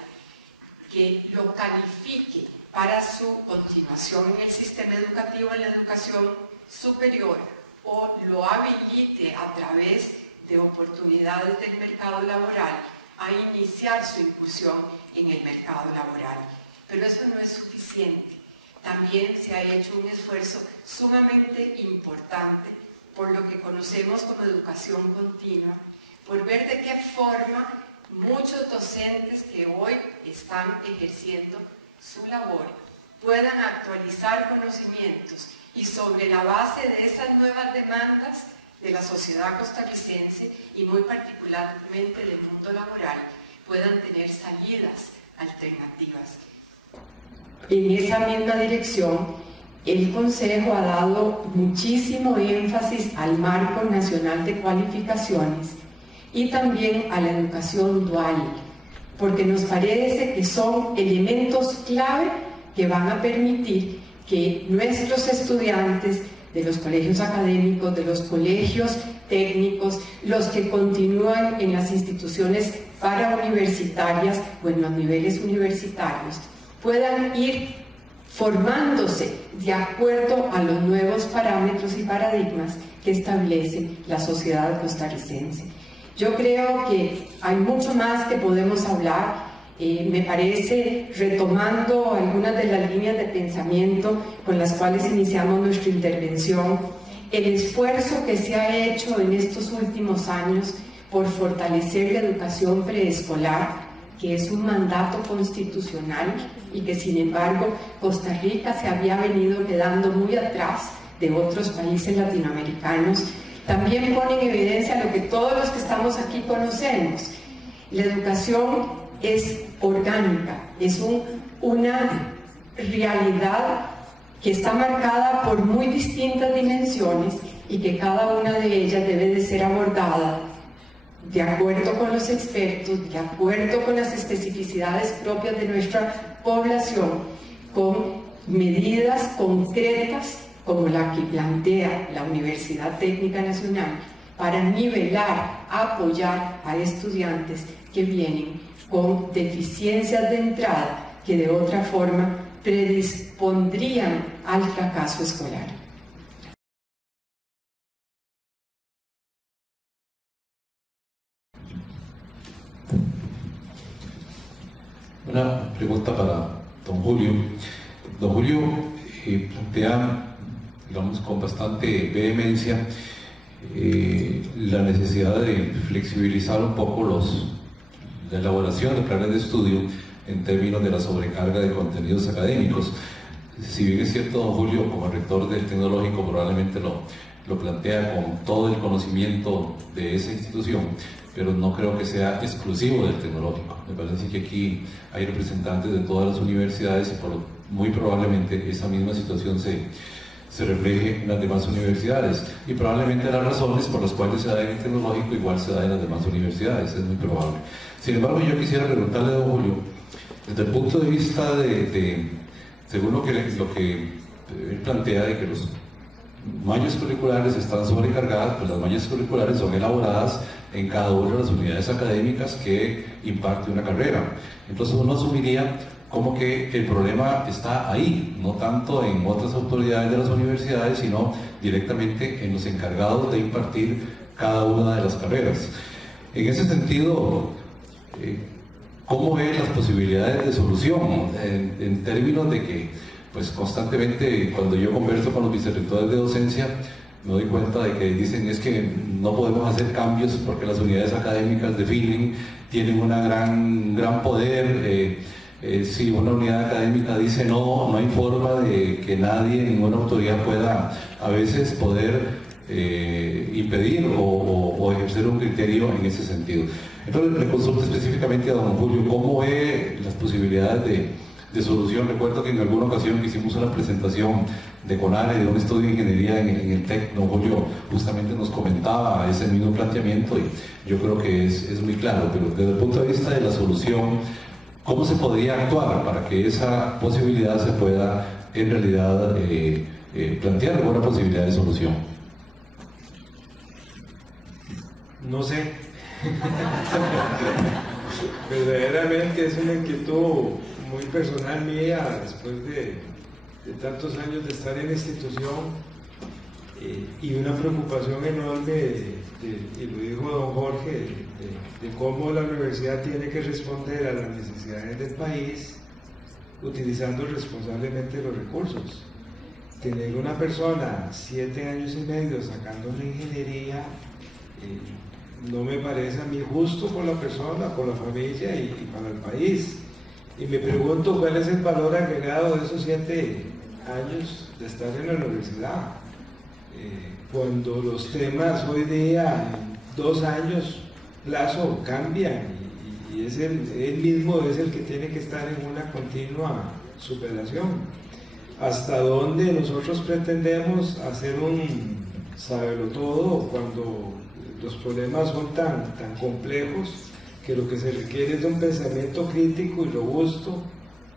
que lo califique para su continuación en el sistema educativo, en la educación superior, o lo habilite a través de oportunidades del mercado laboral a iniciar su incursión en el mercado laboral. Pero eso no es suficiente. También se ha hecho un esfuerzo sumamente importante por lo que conocemos como educación continua, por ver de qué forma muchos docentes que hoy están ejerciendo su labor puedan actualizar conocimientos y sobre la base de esas nuevas demandas de la sociedad costarricense y muy particularmente del mundo laboral puedan tener salidas alternativas. En esa misma dirección, el Consejo ha dado muchísimo énfasis al marco nacional de cualificaciones y también a la educación dual, porque nos parece que son elementos clave que van a permitir que nuestros estudiantes de los colegios académicos, de los colegios técnicos, los que continúan en las instituciones parauniversitarias o en los niveles universitarios, puedan ir formándose de acuerdo a los nuevos parámetros y paradigmas que establece la sociedad costarricense. Yo creo que hay mucho más que podemos hablar. Me parece, retomando algunas de las líneas de pensamiento con las cuales iniciamos nuestra intervención, el esfuerzo que se ha hecho en estos últimos años por fortalecer la educación preescolar, que es un mandato constitucional y que sin embargo Costa Rica se había venido quedando muy atrás de otros países latinoamericanos, también pone en evidencia lo que todos los que estamos aquí conocemos. La educación es orgánica, es una realidad que está marcada por muy distintas dimensiones y que cada una de ellas debe de ser abordada de acuerdo con los expertos, de acuerdo con las especificidades propias de nuestra población, con medidas concretas como la que plantea la Universidad Técnica Nacional para nivelar, apoyar a estudiantes que vienen con deficiencias de entrada que de otra forma predispondrían al fracaso escolar. Una pregunta para don Julio. Don Julio plantea, digamos, con bastante vehemencia la necesidad de flexibilizar un poco la elaboración de planes de estudio en términos de la sobrecarga de contenidos académicos. Si bien es cierto, don Julio, como rector del Tecnológico, probablemente lo plantea con todo el conocimiento de esa institución, pero no creo que sea exclusivo del Tecnológico. Me parece que aquí hay representantes de todas las universidades y muy probablemente esa misma situación se refleje en las demás universidades, y probablemente las razones por las cuales se da en el Tecnológico igual se da en las demás universidades, es muy probable. Sin embargo, yo quisiera preguntarle a don Julio, desde el punto de vista según lo que él plantea, de que los mallas curriculares están sobrecargadas, pues las mallas curriculares son elaboradas en cada una de las unidades académicas que imparte una carrera. Entonces uno asumiría como que el problema está ahí, no tanto en otras autoridades de las universidades, sino directamente en los encargados de impartir cada una de las carreras. En ese sentido, ¿cómo ve las posibilidades de solución? En términos de que, pues constantemente cuando yo converso con los vicerrectores de docencia, me doy cuenta de que dicen es que no podemos hacer cambios porque las unidades académicas definen, tienen un gran poder. Si una unidad académica dice no hay forma de que nadie, ninguna autoridad pueda a veces poder impedir o ejercer un criterio en ese sentido. Entonces le consulto específicamente a don Julio, ¿cómo ve las posibilidades de solución? Recuerdo que en alguna ocasión que hicimos una presentación de CONARE, de un estudio de ingeniería en el TEC, don Julio justamente nos comentaba ese mismo planteamiento y yo creo que es muy claro, pero desde el punto de vista de la solución, ¿cómo se podría actuar para que esa posibilidad se pueda en realidad plantear alguna posibilidad de solución? No sé. Verdaderamente es una inquietud muy personal mía después de tantos años de estar en la institución y una preocupación enorme, y lo dijo don Jorge, de cómo la universidad tiene que responder a las necesidades del país utilizando responsablemente los recursos. Tener una persona 7 años y medio sacando una ingeniería no me parece a mí justo por la persona, por la familia y para el país. Y me pregunto cuál es el valor agregado de esos 7 años de estar en la universidad. Cuando los temas hoy día, en 2 años plazo, cambian y es él mismo es el que tiene que estar en una continua superación. ¿Hasta dónde nosotros pretendemos hacer un saberlo todo cuando los problemas son tan complejos que lo que se requiere es de un pensamiento crítico y robusto,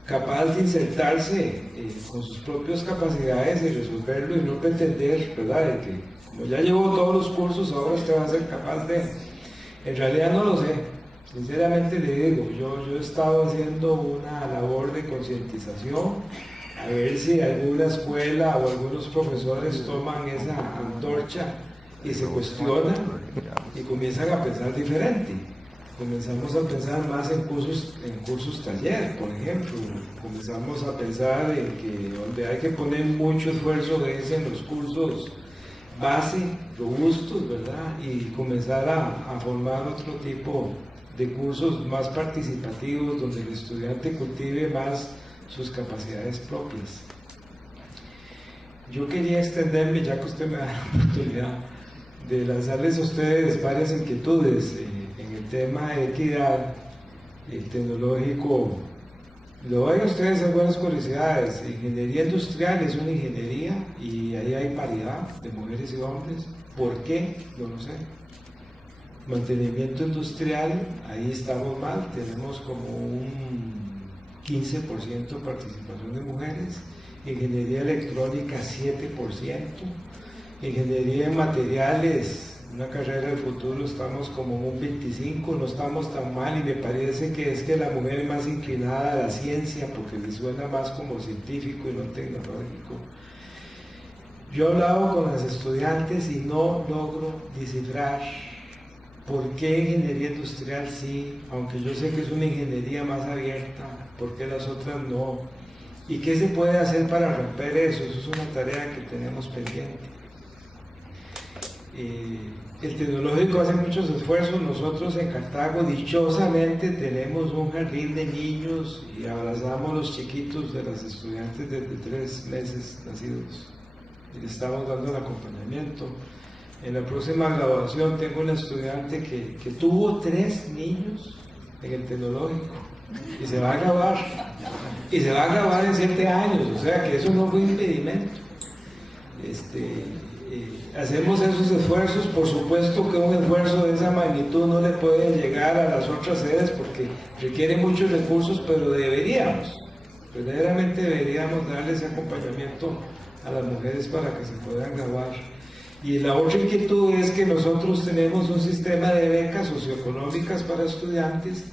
capaz de insertarse con sus propias capacidades y resolverlo y no pretender, ¿verdad?, de que como ya llevó todos los cursos ahora usted va a ser capaz de... En realidad no lo sé, sinceramente le digo, yo he estado haciendo una labor de concientización a ver si alguna escuela o algunos profesores toman esa antorcha y se cuestionan y comienzan a pensar diferente. Comenzamos a pensar más en cursos taller, por ejemplo. Comenzamos a pensar en que donde hay que poner mucho esfuerzo es en los cursos base, robustos, ¿verdad? Y comenzar a formar otro tipo de cursos más participativos, donde el estudiante cultive más sus capacidades propias. Yo quería extenderme, ya que usted me da la oportunidad, de lanzarles a ustedes varias inquietudes en el tema de equidad tecnológico. Le doy a ustedes algunas curiosidades. Ingeniería industrial es una ingeniería y ahí hay paridad de mujeres y hombres. ¿Por qué? No lo sé. Mantenimiento industrial, ahí estamos mal, tenemos como un 15% de participación de mujeres. Ingeniería electrónica 7%. Ingeniería en materiales, una carrera del futuro, estamos como en un 25%, no estamos tan mal y me parece que es que la mujer es más inclinada a la ciencia porque le suena más como científico y no tecnológico. Yo he hablado con las estudiantes y no logro descifrar por qué ingeniería industrial sí, aunque yo sé que es una ingeniería más abierta, por qué las otras no, y qué se puede hacer para romper eso. Eso es una tarea que tenemos pendiente. El tecnológico hace muchos esfuerzos. Nosotros en Cartago dichosamente tenemos un jardín de niños y abrazamos a los chiquitos de las estudiantes desde 3 meses nacidos y les estamos dando el acompañamiento. En la próxima graduación tengo una estudiante que tuvo 3 niños en el tecnológico y se va a graduar en 7 años, o sea que eso no fue impedimento. Hacemos esos esfuerzos. Por supuesto que un esfuerzo de esa magnitud no le puede llegar a las otras sedes porque requiere muchos recursos, pero verdaderamente deberíamos darle ese acompañamiento a las mujeres para que se puedan graduar. Y la otra inquietud es que nosotros tenemos un sistema de becas socioeconómicas para estudiantes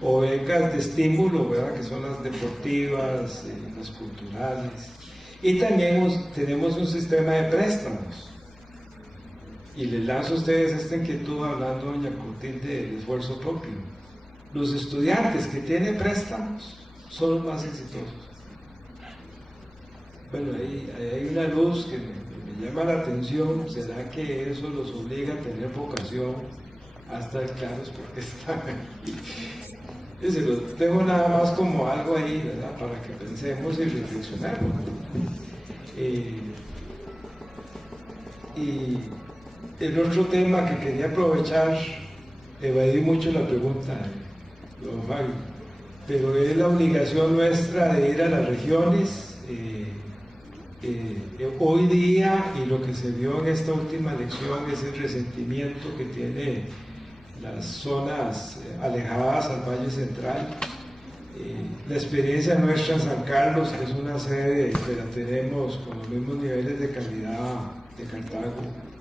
o becas de estímulo, ¿verdad?, que son las deportivas, las culturales, y también tenemos un sistema de préstamos. Y les lanzo a ustedes esta inquietud hablando, doña Clotilde, del esfuerzo propio. los estudiantes que tienen préstamos son los más exitosos. Bueno, ahí hay una luz que me llama la atención. ¿Será que eso los obliga a tener vocación a estar claros por qué están aquí? Se lo tengo nada más como algo ahí, ¿verdad? Para que pensemos y reflexionemos. Y el otro tema que quería aprovechar, evadí mucho la pregunta de don Fabio, pero es la obligación nuestra de ir a las regiones. Hoy día, y lo que se vio en esta última elección, es el resentimiento que tiene las zonas alejadas al Valle Central. La experiencia nuestra en San Carlos, que es una sede que la tenemos con los mismos niveles de calidad de Cartago.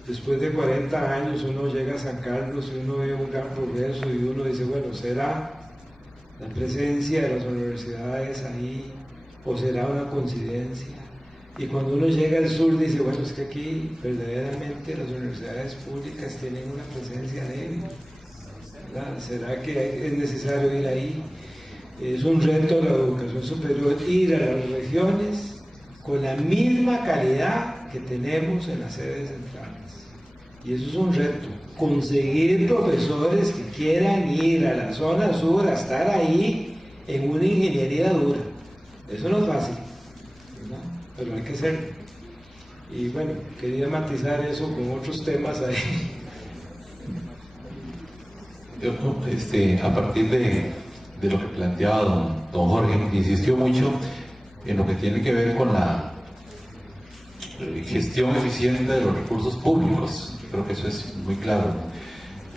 Después de 40 años uno llega a San Carlos y uno ve un gran progreso y uno dice, bueno, ¿será la presencia de las universidades ahí o será una coincidencia? Y cuando uno llega al sur dice, bueno, es que aquí verdaderamente las universidades públicas tienen una presencia débil, ¿verdad? ¿Será que es necesario ir ahí? Es un reto de la educación superior ir a las regiones con la misma calidad que tenemos en las sedes centrales. Y eso es un reto, conseguir profesores que quieran ir a la zona sur a estar ahí en una ingeniería dura. Eso no es fácil, ¿verdad? Pero hay que hacerlo. Y bueno, quería matizar eso con otros temas ahí. Yo, a partir de lo que planteaba don Jorge, insistió mucho en lo que tiene que ver con la gestión eficiente de los recursos públicos. Yo creo que eso es muy claro.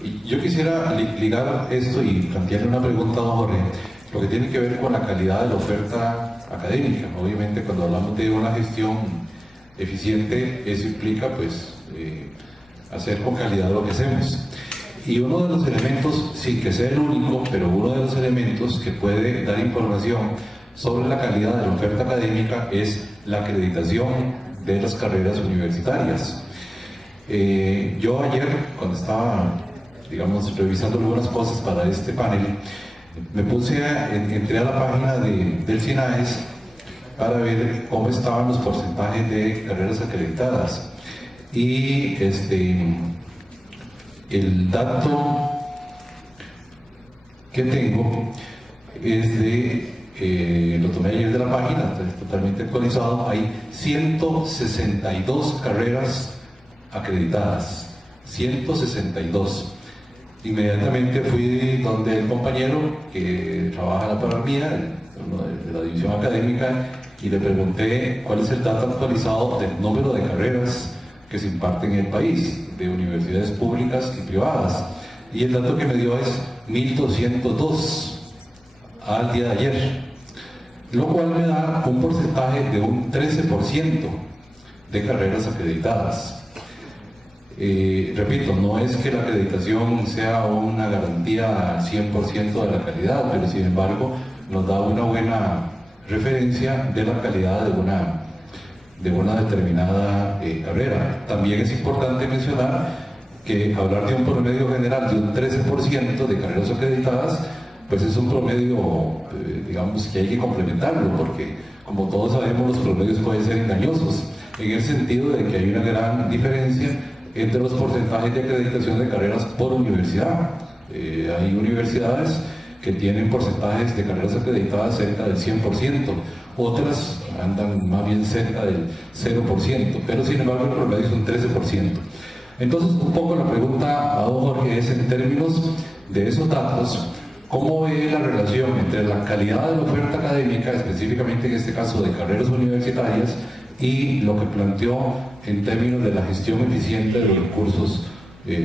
Y yo quisiera ligar esto y plantearle una pregunta a don Jorge, lo que tiene que ver con la calidad de la oferta académica. Obviamente, cuando hablamos de una gestión eficiente, eso implica pues hacer con calidad lo que hacemos. Y uno de los elementos, sin que sea el único, pero uno de los elementos que puede dar información sobre la calidad de la oferta académica es la acreditación de las carreras universitarias. Yo ayer, cuando estaba, digamos, revisando algunas cosas para este panel, me entré a la página del SINAES para ver cómo estaban los porcentajes de carreras acreditadas. Y el dato que tengo es lo tomé ayer de la página, está totalmente actualizado. Hay 162 carreras acreditadas, 162. Inmediatamente fui donde el compañero que trabaja en la par mía, de la división académica, y le pregunté cuál es el dato actualizado del número de carreras que se imparten en el país, de universidades públicas y privadas. Y el dato que me dio es 1.202 al día de ayer, lo cual me da un porcentaje de un 13% de carreras acreditadas. Repito, no es que la acreditación sea una garantía al 100% de la calidad, pero sin embargo nos da una buena referencia de la calidad de una determinada carrera. También es importante mencionar que hablar de un promedio general de un 13% de carreras acreditadas, pues es un promedio, digamos, que hay que complementarlo, porque como todos sabemos los promedios pueden ser engañosos, en el sentido de que hay una gran diferencia entre los porcentajes de acreditación de carreras por universidad. Hay universidades que tienen porcentajes de carreras acreditadas cerca del 100%, otras andan más bien cerca del 0%, pero sin embargo el promedio es un 13%. Entonces, un poco la pregunta a don Jorge es, en términos de esos datos, ¿cómo ve la relación entre la calidad de la oferta académica, específicamente en este caso de carreras universitarias, y lo que planteó en términos de la gestión eficiente de los recursos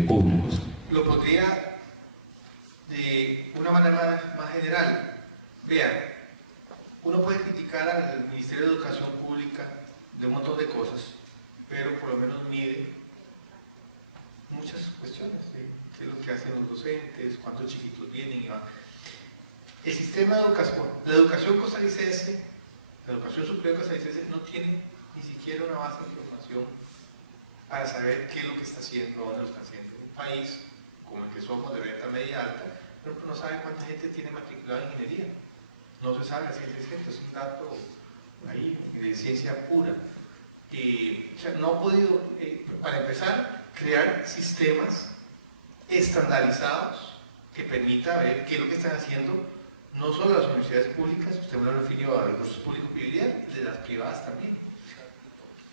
públicos? Lo pondría de una manera más general. Vean, uno puede criticar al Ministerio de Educación Pública de un montón de cosas, pero por lo menos mide muchas cuestiones, ¿sí? ¿Qué es lo que hacen los docentes? ¿Cuántos chiquitos vienen y van? El sistema de educación, la educación costarricense, la educación superior costarricense no tiene ni siquiera una base de información para saber qué es lo que está haciendo, dónde lo está haciendo. Un país como el que somos de renta media alta, por ejemplo, no sabe cuánta gente tiene matriculado en ingeniería. No se sabe, así es cierto, es un dato ahí de ciencia pura. O sea, no ha podido, para empezar, crear sistemas estandarizados que permita ver qué es lo que están haciendo no solo las universidades públicas, usted me lo refirió a recursos públicos y de las privadas también.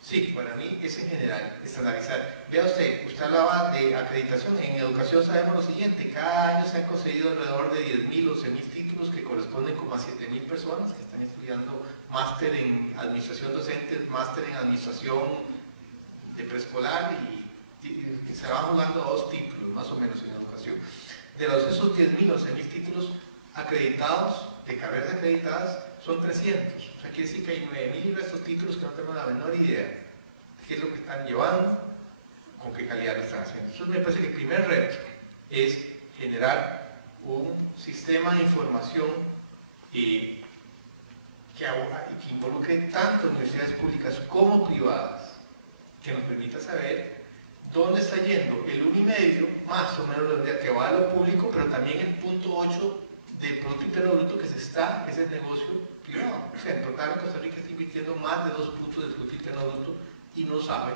Sí, para mí es en general estandarizar. Vea usted hablaba de acreditación. En educación sabemos lo siguiente: cada año se han concedido alrededor de 10.000 o 11.000 títulos que corresponden como a 7.000 personas que están estudiando máster en administración docente, máster en administración de preescolar y que se van jugando 2 títulos más o menos en educación. De esos 10.000 o 11.000 títulos acreditados, de carreras acreditadas, son 300. O sea, quiere decir que hay 9.000 de estos títulos que no tenemos la menor idea de qué es lo que están llevando, con qué calidad lo están haciendo. Entonces me parece que el primer reto es generar un sistema de información que involucre tanto universidades públicas como privadas, que nos permita saber dónde está yendo el 1,5, más o menos que va a lo público, pero también el 0.8 del Producto Interno Bruto que es el negocio privado. O sea, en total Costa Rica está invirtiendo más de 2 puntos del Producto Interno Bruto y no sabe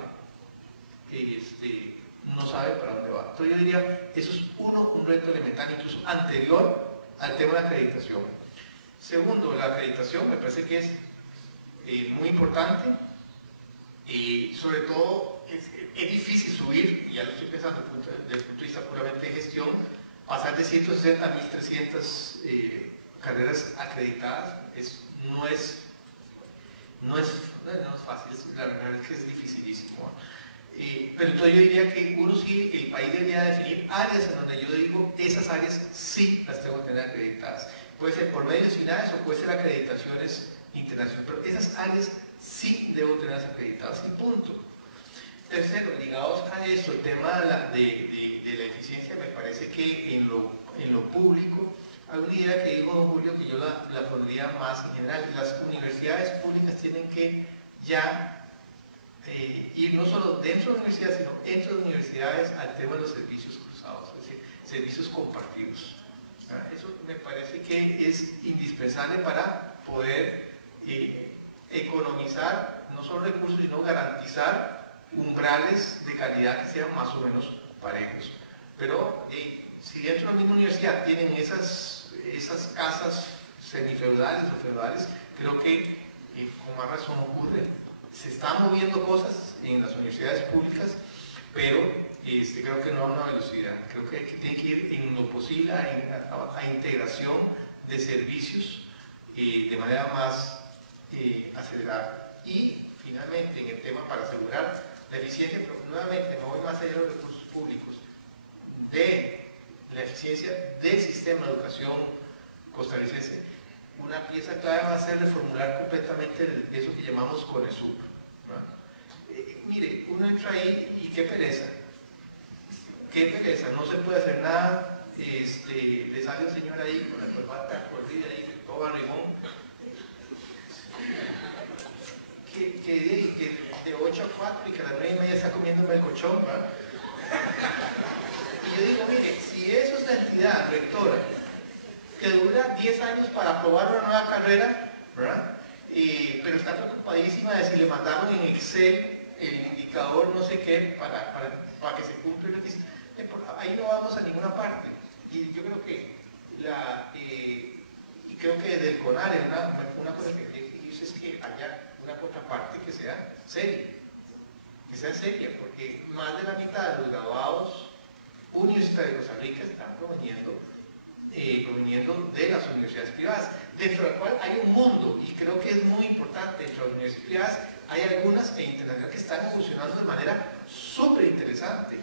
para dónde va. Entonces yo diría, eso es un reto elemental, incluso anterior al tema de la acreditación. Segundo, la acreditación me parece que es muy importante y sobre todo es difícil subir, y ya lo estoy pensando desde el punto de vista puramente de gestión, pasar de 160 a 1.300 carreras acreditadas no es fácil, la verdad es que es dificilísimo. Pero entonces yo diría que el país debería definir áreas en donde yo digo, esas áreas sí las tengo que tener acreditadas. Puede ser por medios finales o puede ser acreditaciones internacionales, pero esas áreas sí debo tenerlas acreditadas y punto. Tercero, ligados a esto, el tema de la eficiencia, me parece que en lo público hay una idea que dijo don Julio que yo la pondría más en general. Las universidades públicas tienen que ya ir no solo dentro de universidades, sino entre las universidades al tema de los servicios cruzados, es decir, servicios compartidos. Eso me parece que es indispensable para poder economizar no solo recursos, sino garantizar umbrales de calidad que sean más o menos parejos. Pero si dentro de la misma universidad tienen esas casas semifeudales o feudales, creo que con más razón ocurre. Se están moviendo cosas en las universidades públicas, pero creo que no a una velocidad. Creo que tiene que ir en lo posible a integración de servicios de manera más acelerada. Y finalmente, en el tema para asegurar la eficiencia, pero nuevamente no voy más allá de los recursos públicos, de la eficiencia del sistema de educación costarricense, una pieza clave va a ser reformular completamente eso que llamamos CONESUR. Mire, uno entra ahí y qué pereza, no se puede hacer nada, le sale un señor ahí con la corbata corrida ahí, todo barrigón, que de 8 a 4 y que a las 9:30 está comiendo melcochón, ¿verdad? Y yo digo, mire, si eso es la entidad rectora que dura 10 años para aprobar una nueva carrera, ¿verdad? Pero está preocupadísima de si le mandaron en Excel el indicador no sé qué para que se cumpla el requisito, ahí no vamos a ninguna parte. Y yo creo que creo que desde el CONAR una cosa que dice es que haya una contraparte que sea seria, porque más de la mitad de los graduados universitarios de Costa Rica están proveniendo de las universidades privadas, dentro del cual hay un mundo, y creo que es muy importante, entre las universidades privadas hay algunas internacionales que están funcionando de manera súper interesante,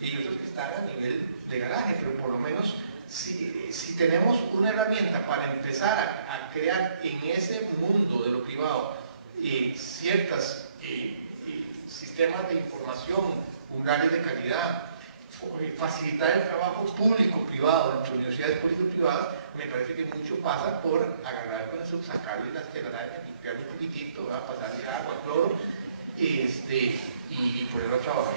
y otras que están a nivel de garaje, pero por lo menos si tenemos una herramienta para empezar a crear en ese mundo de lo privado ciertos sistemas de información, umbrales de calidad, facilitar el trabajo público-privado entre universidades públicas y privadas, me parece que mucho pasa por agarrar con eso, sacarle las telarañas, limpiarle un poquitito, pasarle agua, cloro, y ponerlo a trabajar.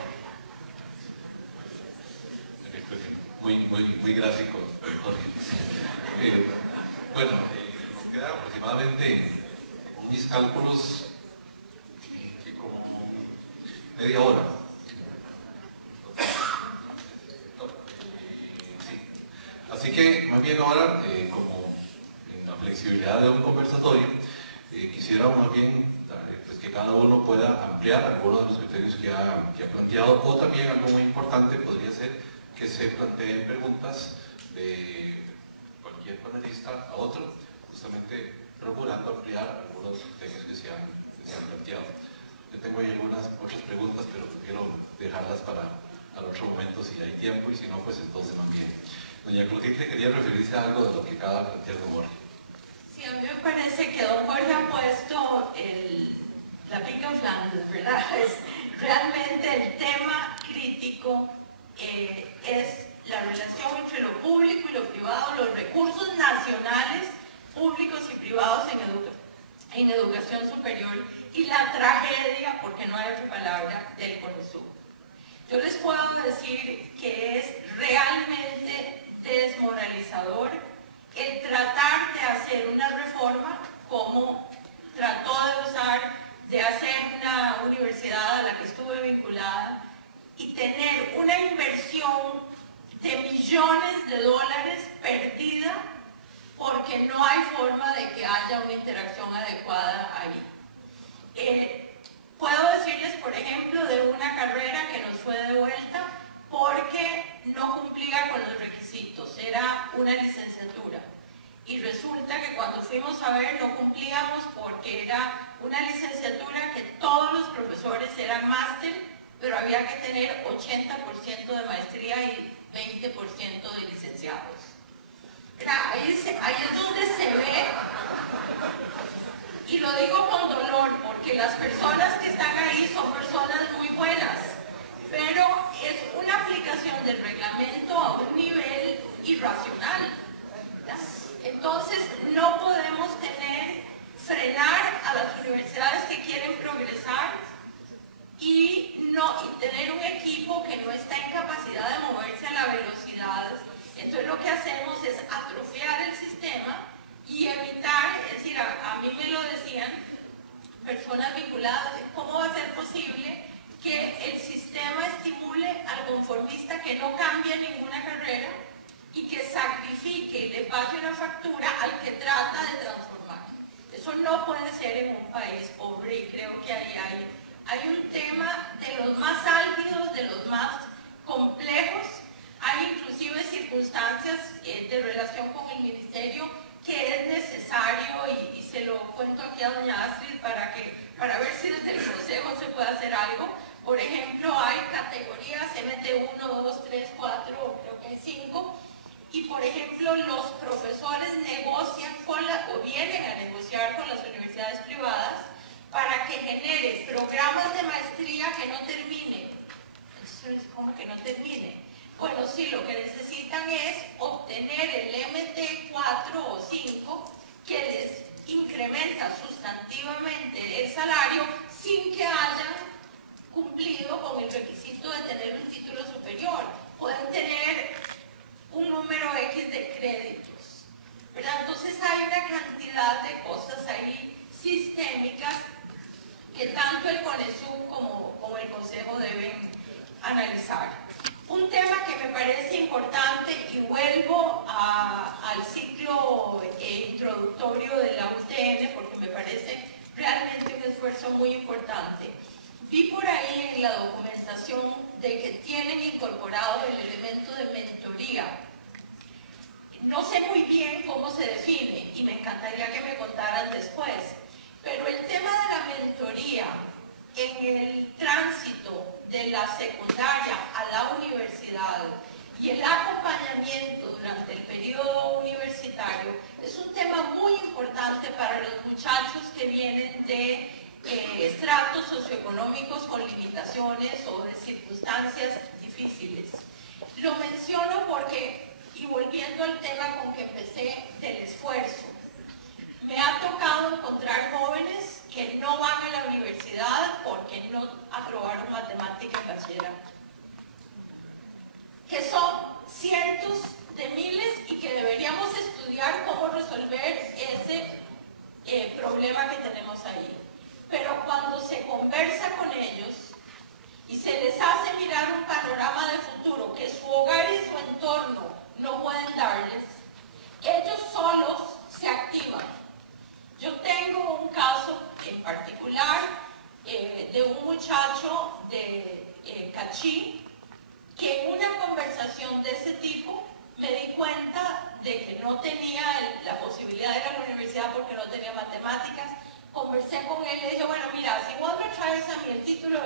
Muy gráfico, Jorge. Bueno, nos queda aproximadamente mis cálculos como media hora. Sí. Así que más bien ahora, como en la flexibilidad de un conversatorio, quisiera más bien pues que cada uno pueda ampliar algunos de los criterios que ha planteado, o también algo muy importante podría ser que se planteen preguntas de cualquier panelista a otro, justamente procurando ampliar algunos de los criterios que se han planteado. Yo tengo ahí algunas muchas preguntas, pero prefiero dejarlas para otro momento si hay tiempo, y si no, pues entonces más bien. Doña Clotilde quería referirse a algo de lo que acaba de plantear don Jorge. Sí, a mí me parece que don Jorge ha puesto la pica en Flandes, ¿verdad? Realmente el tema crítico es la relación entre lo público y lo privado, los recursos nacionales, públicos y privados en educación superior, y la tragedia, porque no hay otra palabra, del CONESUB. Yo les puedo decir que es realmente desmoralizador el tratar de hacer una reforma como trató de hacer una universidad a la que estuve vinculada, y tener una inversión de millones de dólares perdida porque no hay forma de que haya una interacción adecuada ahí. Puedo decirles, por ejemplo, de una carrera que nos fue devuelta porque no cumplía con los requisitos, era una licenciatura. Y resulta que cuando fuimos a ver no cumplíamos porque era una licenciatura que todos los profesores eran máster, pero había que tener 80% de maestría y 20% de licenciados. Ahí es donde se ve, y lo digo con dolor, porque las personas que están ahí son personas muy buenas, pero es una aplicación del reglamento a un nivel irracional, ¿verdad? Entonces no podemos frenar a las universidades que quieren progresar y tener un equipo que no está en capacidad de moverse a la velocidad. Entonces lo que hacemos es atrofiar el sistema y evitar, es decir, a mí me lo decían personas vinculadas, ¿cómo va a ser posible que el sistema estimule al conformista que no cambia ninguna carrera y que sacrifique y le pase una factura al que trata de transformar? Eso no puede ser en un país pobre, y creo que ahí hay un tema de los más álgidos, de los más complejos. Hay inclusive circunstancias de relación con el ministerio que es necesario, y se lo cuento aquí a doña Astrid para ver si desde el consejo se puede hacer algo. Por ejemplo, hay categorías MT1, 2, 3, 4, creo que hay 5, y por ejemplo los profesores negocian o vienen a negociar con las universidades privadas para que genere programas de maestría que no terminen. ¿Cómo que no terminen? Bueno, sí, lo que necesitan es obtener el MT4 o 5 que les incrementa sustantivamente el salario sin que hayan cumplido con el requisito de tener un título superior. Pueden tener un número X de créditos, ¿verdad? Entonces hay una cantidad de cosas ahí sistémicas que tanto el CONESUB como el Consejo deben analizar. Un tema que me parece importante, y vuelvo al ciclo introductorio de la UTN porque me parece realmente un esfuerzo muy importante. Vi por ahí en la documentación de que tienen incorporado el elemento de mentoría. No sé muy bien cómo se define y me encantaría que me contaran después, pero el tema de la mentoría en el tránsito de la secundaria a la universidad y el acompañamiento durante el periodo universitario es un tema muy importante para los muchachos que vienen de estratos socioeconómicos con limitaciones o de circunstancias difíciles. Lo menciono porque, y volviendo al tema con que empecé del esfuerzo, me ha tocado encontrar jóvenes que no van a la universidad porque no aprobaron matemática en bachillerato, que son cientos de miles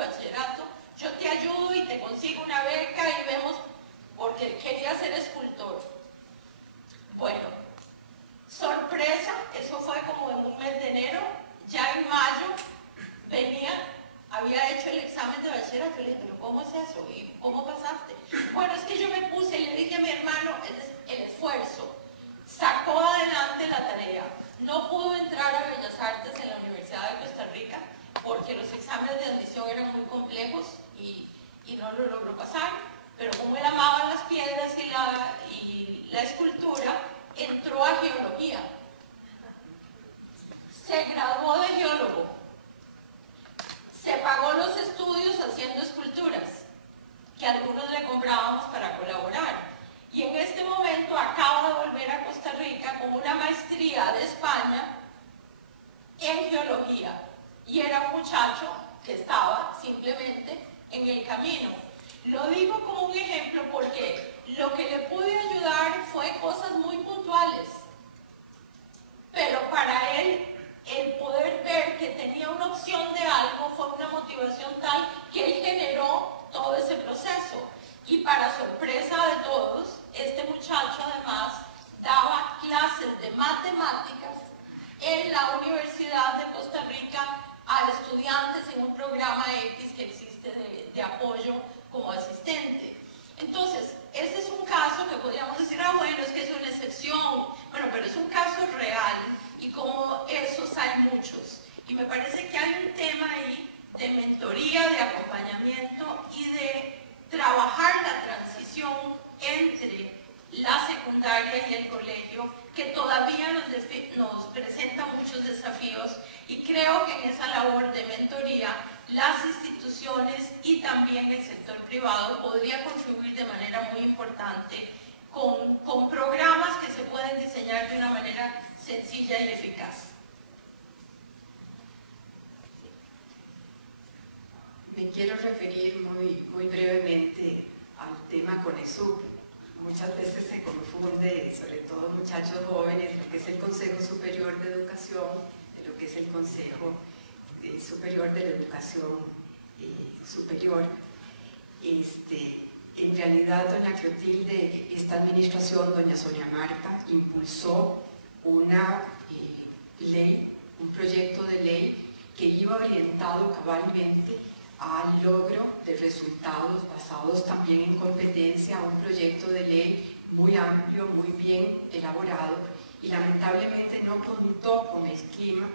bachillerato, yo te ayudo y te consigo una beca y vemos, porque quería ser escultor. Bueno, sorpresa, eso fue como en un mes de enero, ya en mayo había hecho el examen de bachillerato. Le dije, pero ¿cómo es eso? ¿Y cómo pasaste? Bueno, es que yo me puse y le dije a mi hermano, el esfuerzo, sacó adelante la tarea. No pudo entrar a Bellas Artes en la Universidad de Costa Rica porque los exámenes de admisión eran muy complejos y no lo logró pasar, pero como él amaba las piedras y la escultura, entró a geología. Se graduó de geólogo. Se pagó los estudios haciendo esculturas, que algunos le comprábamos para colaborar. Y en este momento acaba de volver a Costa Rica con una maestría de España en geología. Y era un muchacho que estaba simplemente en el camino. Lo digo como un ejemplo porque lo que le pude ayudar fue cosas muy puntuales. Pero para él, el poder ver que tenía una opción de algo fue una motivación tal que él generó todo ese proceso. Y para sorpresa de todos, este muchacho además daba clases de matemáticas en la Universidad de Costa Rica a estudiantes en un programa X que existe de apoyo como asistente. Entonces, ese es un caso que podríamos decir, bueno, es que es una excepción. Bueno, pero es un caso real y como esos hay muchos. Y me parece que hay un tema ahí de mentoría, de acompañamiento y de trabajar la transición entre la secundaria y el colegio, que todavía nos presenta muchos desafíos, y creo que en esa labor de mentoría las instituciones y también el sector privado podría contribuir de manera muy importante con programas que se pueden diseñar de una manera sencilla y eficaz. Me quiero referir muy brevemente al tema CONESUB. Muchas veces se confunde, sobre todo muchachos jóvenes, lo que es el Consejo Superior de Educación, de lo que es el Consejo Superior de la Educación Superior. En realidad, doña Clotilde, esta administración, doña Sonia Marta, impulsó una ley, un proyecto de ley que iba orientado cabalmente al logro de resultados basados también en competencia, un proyecto de ley muy amplio, muy bien elaborado, y lamentablemente no contó con el clima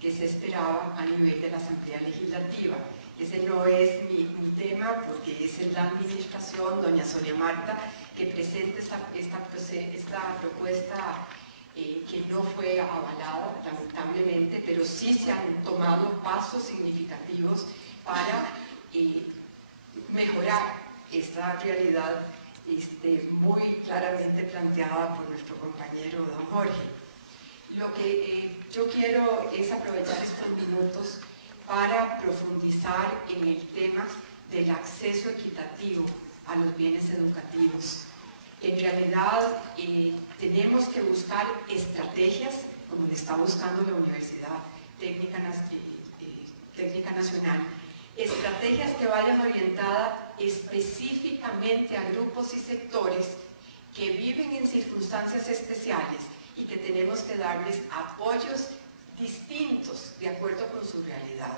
que se esperaba a nivel de la Asamblea Legislativa. Ese no es mi tema, porque es la administración, doña Sonia Marta, que presenta esta propuesta que no fue avalada, lamentablemente, pero sí se han tomado pasos significativos para mejorar esta realidad muy claramente planteada por nuestro compañero don Jorge. Lo que yo quiero es aprovechar estos minutos para profundizar en el tema del acceso equitativo a los bienes educativos. En realidad tenemos que buscar estrategias, como le está buscando la Universidad Técnica Nacional, estrategias que vayan orientadas específicamente a grupos y sectores que viven en circunstancias especiales y que tenemos que darles apoyos distintos de acuerdo con su realidad.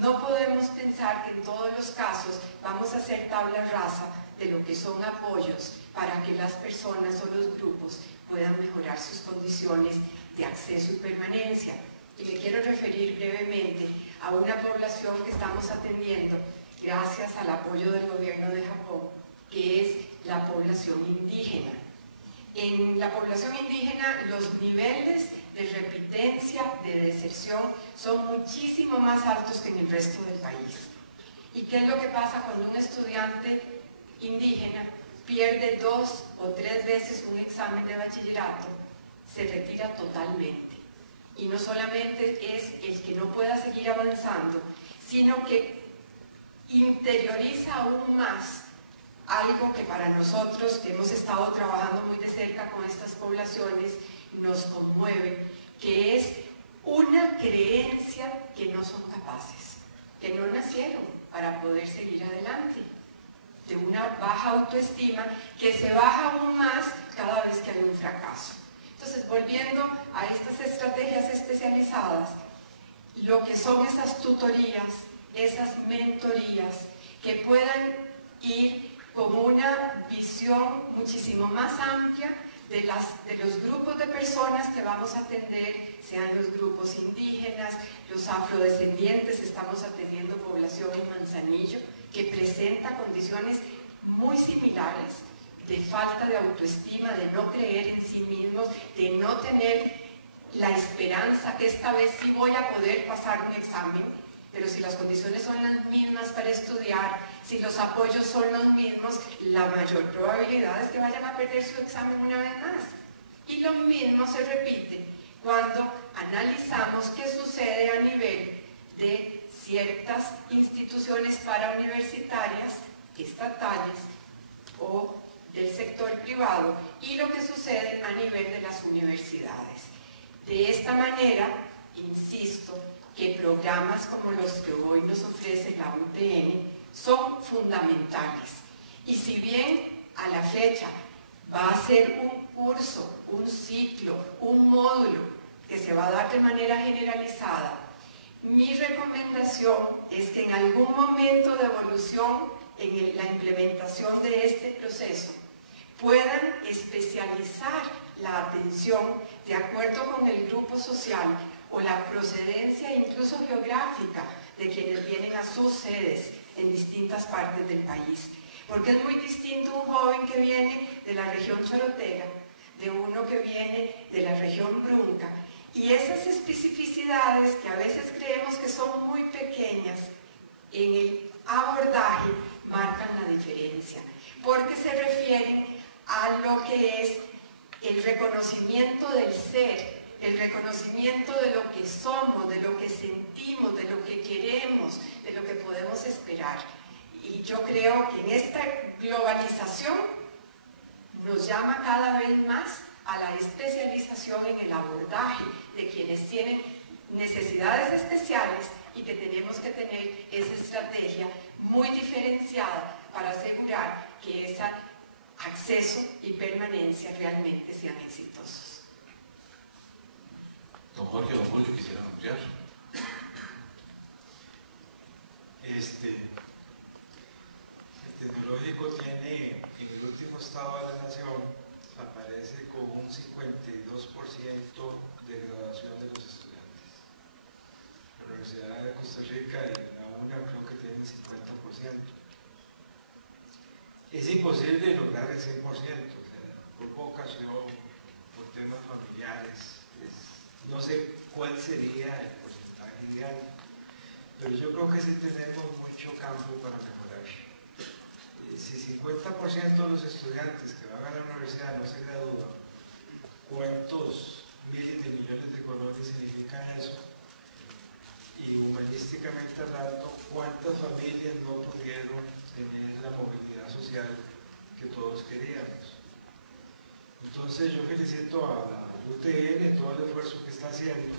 No podemos pensar que en todos los casos vamos a hacer tabla rasa de lo que son apoyos para que las personas o los grupos puedan mejorar sus condiciones de acceso y permanencia. Y me quiero referir brevemente a una población que estamos atendiendo gracias al apoyo del gobierno de Japón, que es la población indígena. En la población indígena los niveles de repitencia, de deserción, son muchísimo más altos que en el resto del país. ¿Y qué es lo que pasa cuando un estudiante indígena pierde 2 o 3 veces un examen de bachillerato? Se retira totalmente. Y no solamente es el que no pueda seguir avanzando, sino que interioriza aún más algo que para nosotros, que hemos estado trabajando muy de cerca con estas poblaciones, nos conmueve, que es una creencia que no son capaces, que no nacieron, para poder seguir adelante, de una baja autoestima que se baja aún más cada vez que hay un fracaso. Entonces, volviendo a estas estrategias especializadas, lo que son esas tutorías, esas mentorías, que puedan ir con una visión muchísimo más amplia de los grupos de personas que vamos a atender, sean los grupos indígenas, los afrodescendientes. Estamos atendiendo población en Manzanillo que presenta condiciones muy similares de falta de autoestima, de no creer en sí mismos, de no tener la esperanza que esta vez sí voy a poder pasar un examen, pero si las condiciones son las mismas para estudiar, si los apoyos son los mismos, la mayor probabilidad es que vayan a perder su examen una vez más. Y lo mismo se repite cuando analizamos qué sucede a nivel de ciertas instituciones parauniversitarias, estatales o del sector privado, y lo que sucede a nivel de las universidades. De esta manera, insisto, que programas como los que hoy nos ofrece la UTN son fundamentales. Y si bien a la fecha va a ser un curso, un ciclo, un módulo que se va a dar de manera generalizada, mi recomendación es que en algún momento de evolución en la implementación de este proceso puedan especializar la atención de acuerdo con el grupo social o la procedencia incluso geográfica de quienes vienen a sus sedes en distintas partes del país. Porque es muy distinto un joven que viene de la región chorotega, de uno que viene de la región brunca, y esas especificidades que a veces creemos que son muy pequeñas en el abordaje marcan la diferencia, porque se refieren a lo que es el reconocimiento del ser, el reconocimiento de lo que somos, de lo que sentimos, de lo que queremos, de lo que podemos esperar. Y yo creo que en esta globalización nos llama cada vez más a la especialización en el abordaje de quienes tienen necesidades especiales y que tenemos que tener esa estrategia muy diferenciada para asegurar que ese acceso y permanencia realmente sean exitosos. Don Jorge, don Julio, quisiera ampliar. El tecnológico tiene, en el último estado de la nación, aparece con un 52% de graduación de los estudiantes. La Universidad de Costa Rica y la UNA creo que tienen 50%. Es imposible lograr el 100%, o sea, por vocación, por temas familiares, no sé cuál sería el porcentaje ideal, pero yo creo que sí tenemos mucho campo para mejorar. Si 50% de los estudiantes que van a la universidad no se gradúan, ¿cuántos miles de millones de colones significan eso? Y humanísticamente hablando, ¿cuántas familias no pudieron tener la movilidad social que todos queríamos? Entonces yo felicito a la UTN todo el esfuerzo que está haciendo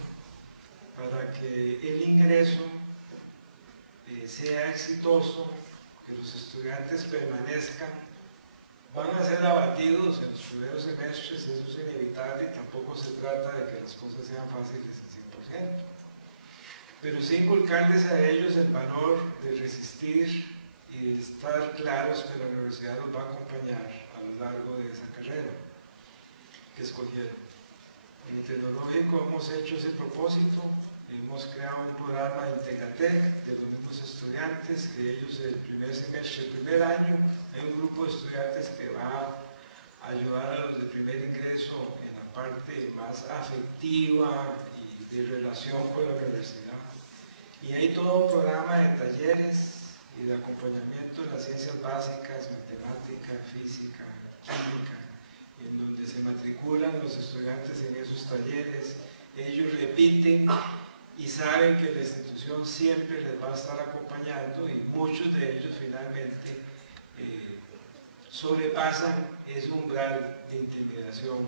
para que el ingreso sea exitoso, que los estudiantes permanezcan. Van a ser abatidos en los primeros semestres, eso es inevitable, y tampoco se trata de que las cosas sean fáciles al 100%. Pero sí inculcarles a ellos el valor de resistir y de estar claros que la universidad los va a acompañar a lo largo de esa carrera que escogieron. En el tecnológico hemos hecho ese propósito, hemos creado un programa de Integratec de los mismos estudiantes, que ellos el primer semestre, el primer año, hay un grupo de estudiantes que va a ayudar a los de primer ingreso en la parte más afectiva y de relación con la universidad. Y hay todo un programa de talleres y de acompañamiento en las ciencias básicas, matemática, física, química, en donde se matriculan los estudiantes en esos talleres. Ellos repiten y saben que la institución siempre les va a estar acompañando, y muchos de ellos finalmente sobrepasan ese umbral de intimidación.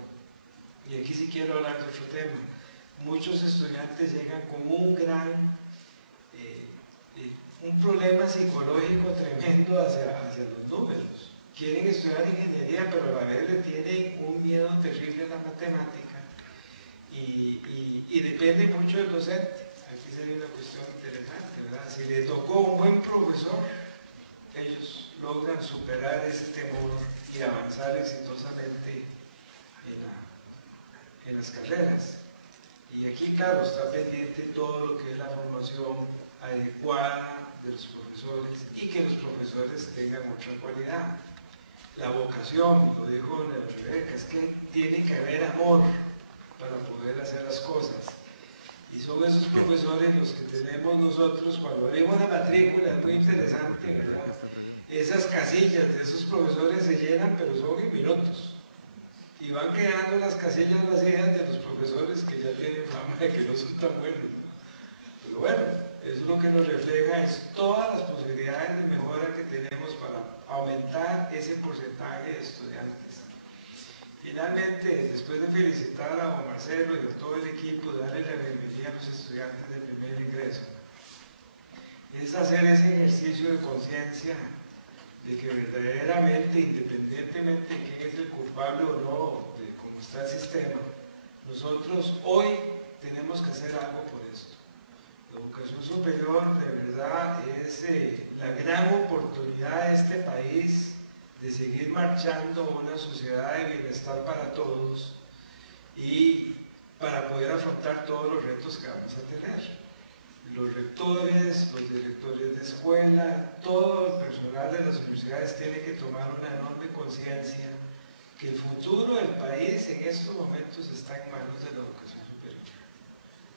Y aquí sí quiero hablar de otro tema. Muchos estudiantes llegan con un un problema psicológico tremendo hacia los números. Quieren estudiar ingeniería, pero a la vez le tienen un miedo terrible a la matemática y depende mucho del docente. Aquí sería una cuestión interesante, ¿verdad? Si le tocó un buen profesor, ellos logran superar ese temor y avanzar exitosamente en las carreras. Y aquí, claro, está pendiente todo lo que es la formación adecuada de los profesores y que los profesores tengan mucha cualidad. La vocación, lo dijo Rebeca, es que tiene que haber amor para poder hacer las cosas. Y son esos profesores los que tenemos nosotros cuando abrimos la matrícula, es muy interesante, ¿verdad? Esas casillas de esos profesores se llenan, pero son en minutos. Y van quedando las casillas vacías de los profesores que ya tienen fama de que no son tan buenos, ¿no? Pero bueno, eso lo que nos refleja es todas las posibilidades de mejora que tenemos para aumentar ese porcentaje de estudiantes. Finalmente, después de felicitar a don Marcelo y a todo el equipo, darle la bienvenida a los estudiantes del primer ingreso, es hacer ese ejercicio de conciencia de que verdaderamente, independientemente de quién es el culpable o no, de cómo está el sistema, nosotros hoy tenemos que hacer algo por esto. La educación superior de verdad es la gran oportunidad de este país de seguir marchando a una sociedad de bienestar para todos y para poder afrontar todos los retos que vamos a tener. Los rectores, los directores de escuela, todo el personal de las universidades tiene que tomar una enorme conciencia que el futuro del país en estos momentos está en manos de la educación superior.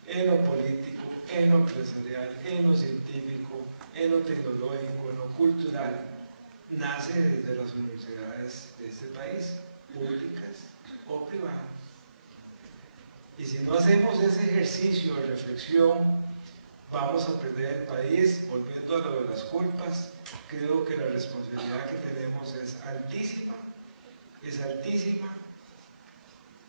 En lo político, en lo empresarial, en lo científico, en lo tecnológico, en lo cultural, nace desde las universidades de este país, públicas o privadas. Y si no hacemos ese ejercicio de reflexión, vamos a perder el país. Volviendo a lo de las culpas, creo que la responsabilidad que tenemos es altísima,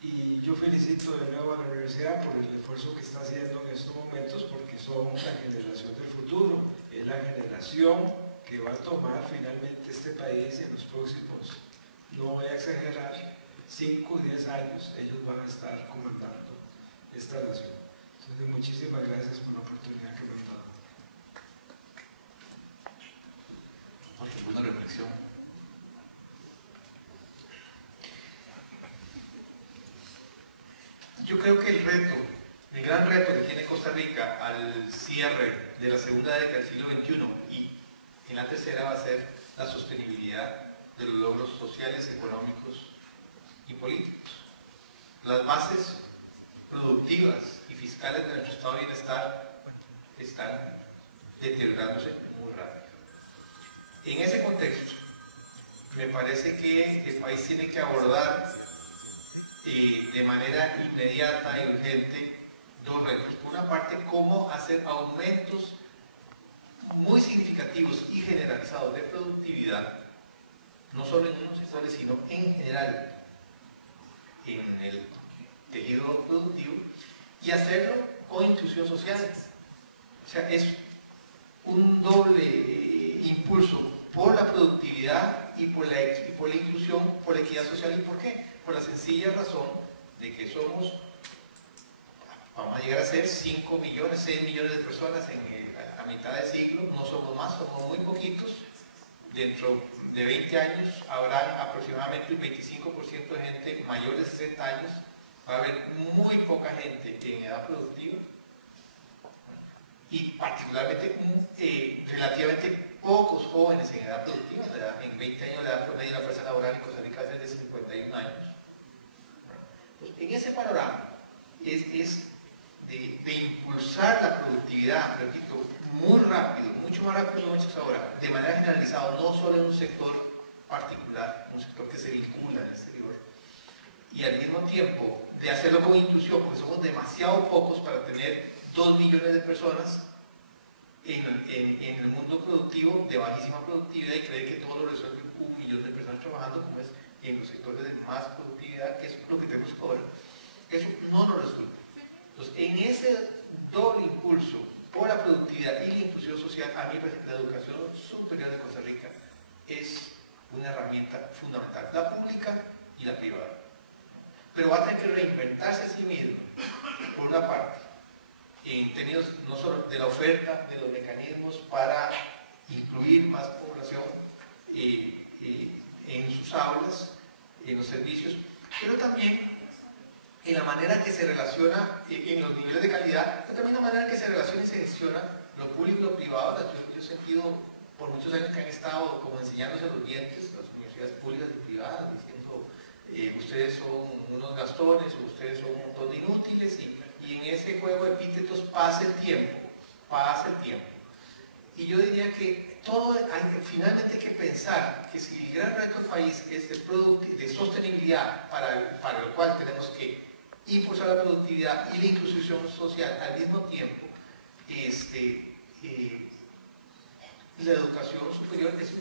y yo felicito de nuevo a la universidad por el esfuerzo que está haciendo en estos momentos, porque son la generación del futuro, es la generación que va a tomar finalmente este país en los próximos, no voy a exagerar, 5 o 10 años, ellos van a estar comandando esta nación. Entonces, muchísimas gracias por la oportunidad que me han dado. Una reflexión. Yo creo que el gran reto que tiene Costa Rica al cierre de la segunda década del siglo XXI y en la tercera va a ser la sostenibilidad de los logros sociales, económicos y políticos. Las bases productivas y fiscales de nuestro estado de bienestar están deteriorándose muy rápido. En ese contexto, me parece que el país tiene que abordar de manera inmediata y urgente dos retos. Por una parte, cómo hacer aumentos muy significativos y generalizados de productividad, no solo en unos sectores, sino en general en el tejido productivo, y hacerlo con inclusión social. O sea, es un doble impulso por la productividad y por la inclusión, por la equidad social. ¿Y por qué? Por la sencilla razón de que vamos a llegar a ser 5 millones, 6 millones de personas a mitad de siglo, no somos más, somos muy poquitos. Dentro de 20 años habrá aproximadamente un 25% de gente mayor de 60 años, va a haber muy poca gente en edad productiva y particularmente relativamente pocos jóvenes en edad productiva. En 20 años la edad promedio de la fuerza laboral en Costa Rica es de 51 años. Pues en ese panorama es de impulsar la productividad, repito, muy rápido, mucho más rápido de lo que hemos hecho ahora, de manera generalizada, no solo en un sector particular, un sector que se vincula al exterior, y al mismo tiempo de hacerlo con inclusión, porque somos demasiado pocos para tener 2 millones de personas en el mundo productivo de bajísima productividad y creer que todo lo resuelve 1 millón de personas trabajando, como es en los sectores de más productividad, que es lo que tenemos ahora. Eso no nos resuelve. Entonces, en ese doble impulso por la productividad y la inclusión social, a mí me parece que pero va a tener que reinventarse a sí mismo, por una parte, en términos no solo de la oferta, de los mecanismos para incluir más población en sus aulas, en los servicios, pero también en la manera que se relaciona, en los niveles de calidad, pero también la manera que se relaciona y se gestiona lo público y lo privado. Yo he sentido por muchos años que han estado como enseñándose los dientes, las universidades públicas y privadas, diciendo ustedes son unos gastones, o ustedes son un montón de inútiles, y en ese juego de epítetos pasa el tiempo. Y yo diría que finalmente hay que pensar que si el gran reto del país es de sostenibilidad, para el cual tenemos que impulsar la productividad y la inclusión social al mismo tiempo, la educación superior es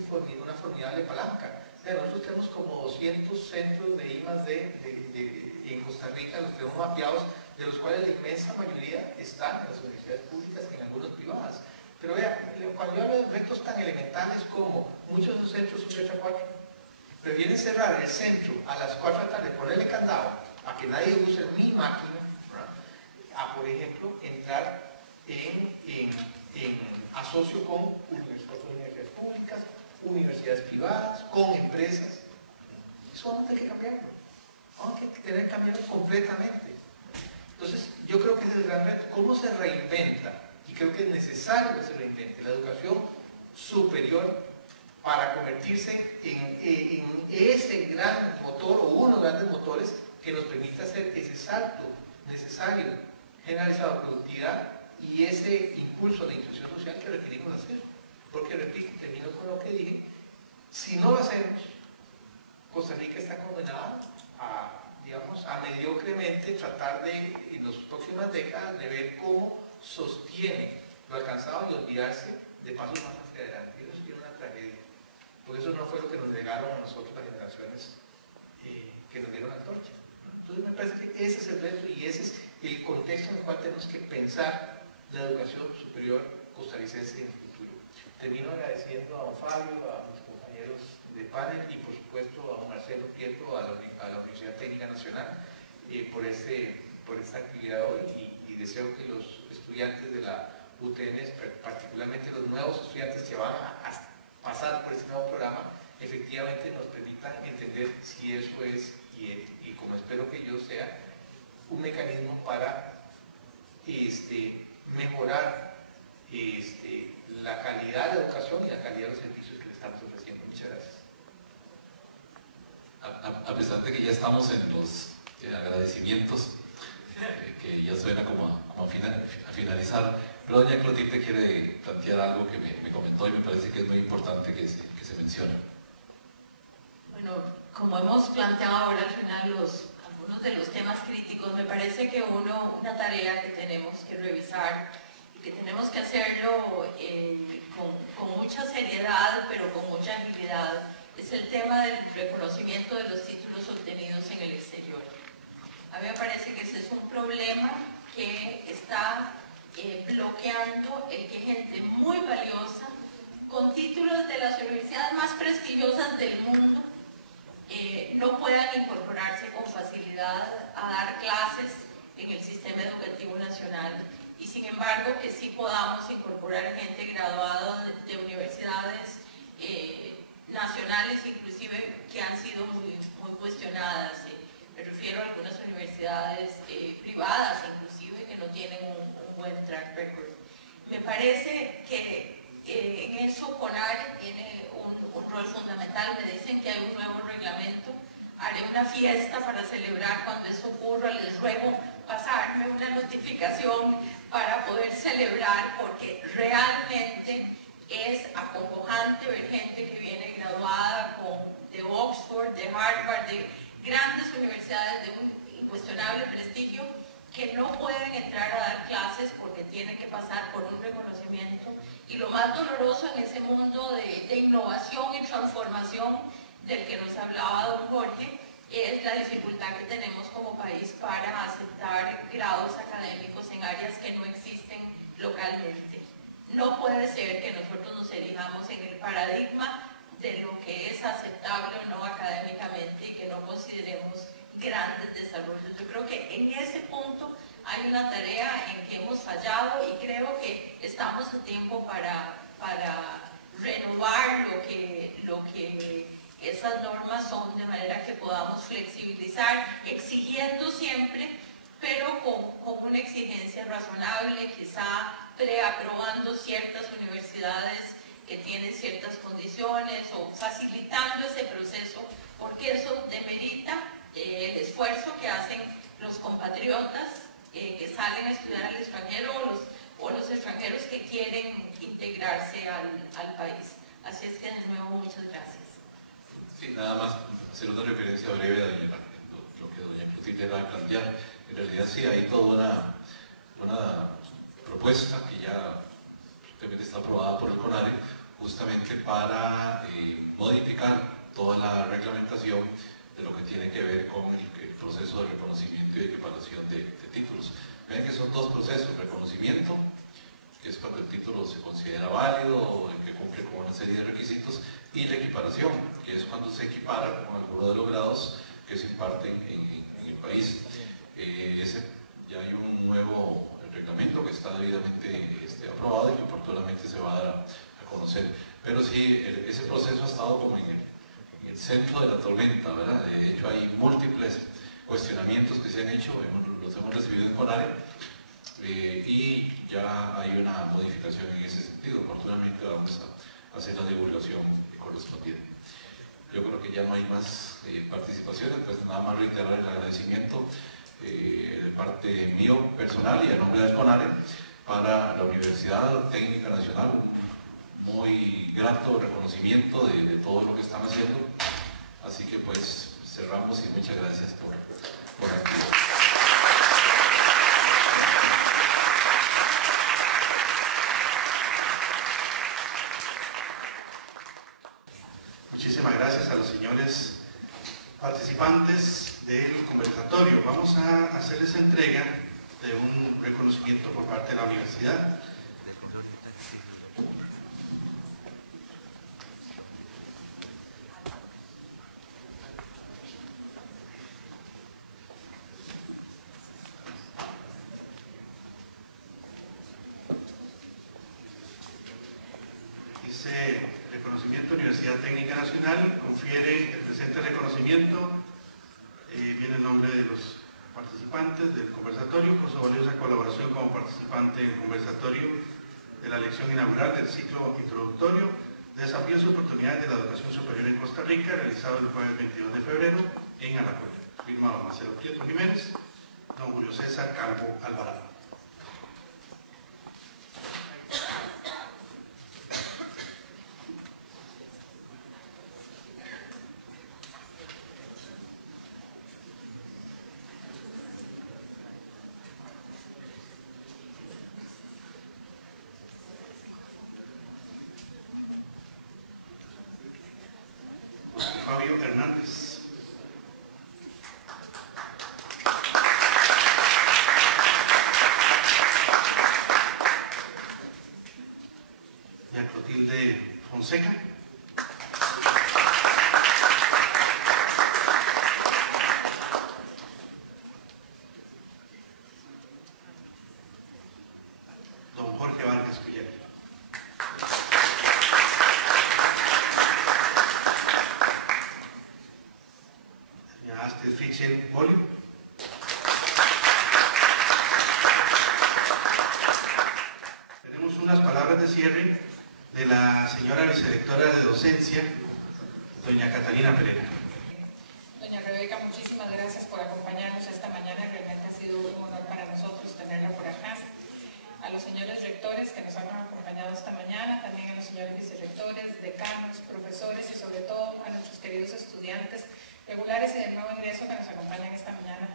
una formidable palanca. O sea, nosotros tenemos como 200 centros de I+D en Costa Rica, los tenemos mapeados, de los cuales la inmensa mayoría están en las universidades públicas y en algunas privadas. Pero vea, cuando yo hablo de retos tan elementales como muchos de esos centros son de 8 a 4, prefieren cerrar el centro a las 4 de la tarde, ponerle candado a que nadie use mi máquina, ¿verdad? A, por ejemplo, entrar en asocio con universidades públicas, universidades privadas, con empresas. Eso vamos a tener que cambiarlo. Vamos a tener que cambiarlo completamente. Entonces, yo creo que ese es el gran reto. ¿Cómo se reinventa? Y creo que es necesario que se reinvente la educación superior para convertirse en ese gran motor, o uno de los grandes motores que nos permita hacer ese salto necesario, generalizado de productividad y ese impulso de inclusión social que requerimos hacer. Porque, repito, termino con lo que dije, si no lo hacemos, Costa Rica está condenada a mediocremente tratar de, en las próximas décadas, de ver cómo sostiene lo alcanzado y olvidarse de pasos más hacia adelante. Y eso sería una tragedia. Porque eso no fue lo que nos legaron a nosotros las generaciones que nos dieron la antorcha. Entonces me parece que ese es el reto y ese es el contexto en el cual tenemos que pensar la educación superior costarricense en el futuro. Termino agradeciendo a don Fabio, a mis compañeros de panel y por supuesto a don Marcelo Pietro, a la Universidad Técnica Nacional por esta actividad hoy y deseo que los estudiantes de la UTN, particularmente los nuevos estudiantes que van a pasar por este nuevo programa, efectivamente nos permitan entender si eso es, y como espero que yo sea, un mecanismo para mejorar la calidad de la educación y la calidad de los servicios que le estamos ofreciendo. Muchas gracias. A pesar de que ya estamos en los agradecimientos, que ya suena como a finalizar, pero doña Clotilde quiere plantear algo que me comentó y me parece que es muy importante que se mencione. Bueno, como hemos planteado ahora al final algunos de los temas críticos, me parece que una tarea que tenemos que revisar y que tenemos que hacerlo con mucha seriedad, pero con mucha agilidad, es el tema del reconocimiento de los títulos obtenidos en el exterior. A mí me parece que ese es un problema que está bloqueando el que gente muy valiosa, con títulos de las universidades más prestigiosas del mundo, no puedan incorporarse con facilidad a dar clases en el sistema educativo nacional y sin embargo que sí podamos incorporar gente graduada de universidades nacionales inclusive que han sido muy cuestionadas. Me refiero a algunas universidades privadas inclusive que no tienen un buen track record. Me parece que en eso CONAR tiene un rol fundamental. Me dicen que hay un nuevo reglamento. Haré una fiesta para celebrar cuando eso ocurra. Les ruego pasarme una notificación para poder celebrar, porque realmente es acongojante ver gente que viene graduada de Oxford, de Harvard, de grandes universidades de un incuestionable prestigio, que no pueden entrar a dar clases porque tienen que pasar por un reconocimiento. Y lo más doloroso en ese mundo de innovación y transformación del que nos hablaba don Jorge, es la dificultad que tenemos como país para aceptar grados académicos en áreas que no existen localmente. No puede ser que nosotros nos elijamos en el paradigma de lo que es aceptable o no académicamente y que no consideremos grandes desarrollos hay una tarea en que hemos fallado y creo que estamos a tiempo para renovar lo que esas normas son, de manera que podamos flexibilizar, exigiendo siempre, pero con una exigencia razonable, quizá preaprobando ciertas universidades que tienen ciertas condiciones o facilitando ese proceso, porque eso demerita el esfuerzo que hacen los compatriotas que salen a estudiar al extranjero o los extranjeros que quieren integrarse al país. Así es que de nuevo muchas gracias. Sí, nada más hacer una referencia breve a lo que doña Clotilde va a plantear. En realidad sí hay toda una propuesta que ya también está aprobada por el CONARE, justamente para modificar toda la reglamentación de lo que tiene que ver con el proceso de reconocimiento y equiparación de títulos. Vean que son dos procesos: reconocimiento, que es cuando el título se considera válido, que cumple con una serie de requisitos, y la equiparación, que es cuando se equipara con alguno de los grados que se imparten en el país. Ya hay un nuevo reglamento que está debidamente aprobado y que oportunamente se va a dar a conocer. Pero sí, ese proceso ha estado como en el centro de la tormenta, ¿verdad? De hecho, hay múltiples cuestionamientos que se han hecho, los hemos recibido en CONARE, y ya hay una modificación en ese sentido. Oportunamente vamos a hacer la divulgación correspondiente. Yo creo que ya no hay más participaciones, pues nada más reiterar el agradecimiento de parte mío personal y a nombre del CONARE para la Universidad Técnica Nacional. Un muy grato reconocimiento de todo lo que están haciendo. Así que pues cerramos y muchas gracias por aquí. Muchísimas gracias a los señores participantes del conversatorio. Vamos a hacerles entrega de un reconocimiento por parte de la universidad. Universidad Técnica Nacional confiere el presente reconocimiento, viene el nombre de los participantes del conversatorio por su valiosa colaboración como participante en el conversatorio de la lección inaugural del ciclo introductorio Desafíos y oportunidades de la educación superior en Costa Rica, realizado el jueves 22 de febrero en Alajuela. Firmado Marcelo Prieto Jiménez, don Julio César Calvo Alvarado. Fabio Hernández. Doña Clotilde Fonseca. Don Jorge Vargas Cuyer. Fichen Bolio. Tenemos unas palabras de cierre de la señora vicerectora de docencia, doña Catalina Pereira. Doña Rebeca, muchísimas gracias por acompañarnos esta mañana. Realmente ha sido un honor para nosotros tenerla por acá. A los señores rectores que nos han acompañado esta mañana, también a los señores vicerrectores, decanos, profesores y sobre todo a nuestros queridos estudiantes regulares y de nuevo ingreso que nos acompañan esta mañana.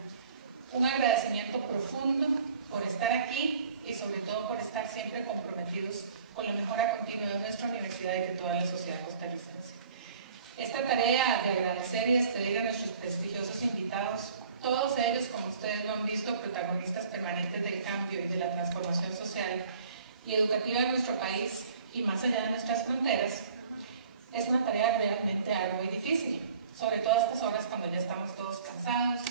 Un agradecimiento profundo por estar aquí y sobre todo por estar siempre comprometidos con la mejora continua de nuestra universidad y de toda la sociedad costarricense. Esta tarea de agradecer y despedir a nuestros prestigiosos invitados, todos ellos, como ustedes lo han visto, protagonistas permanentes del cambio y de la transformación social y educativa de nuestro país y más allá de nuestras fronteras, es una tarea realmente ardua y difícil, sobre todo a estas horas cuando ya estamos todos cansados,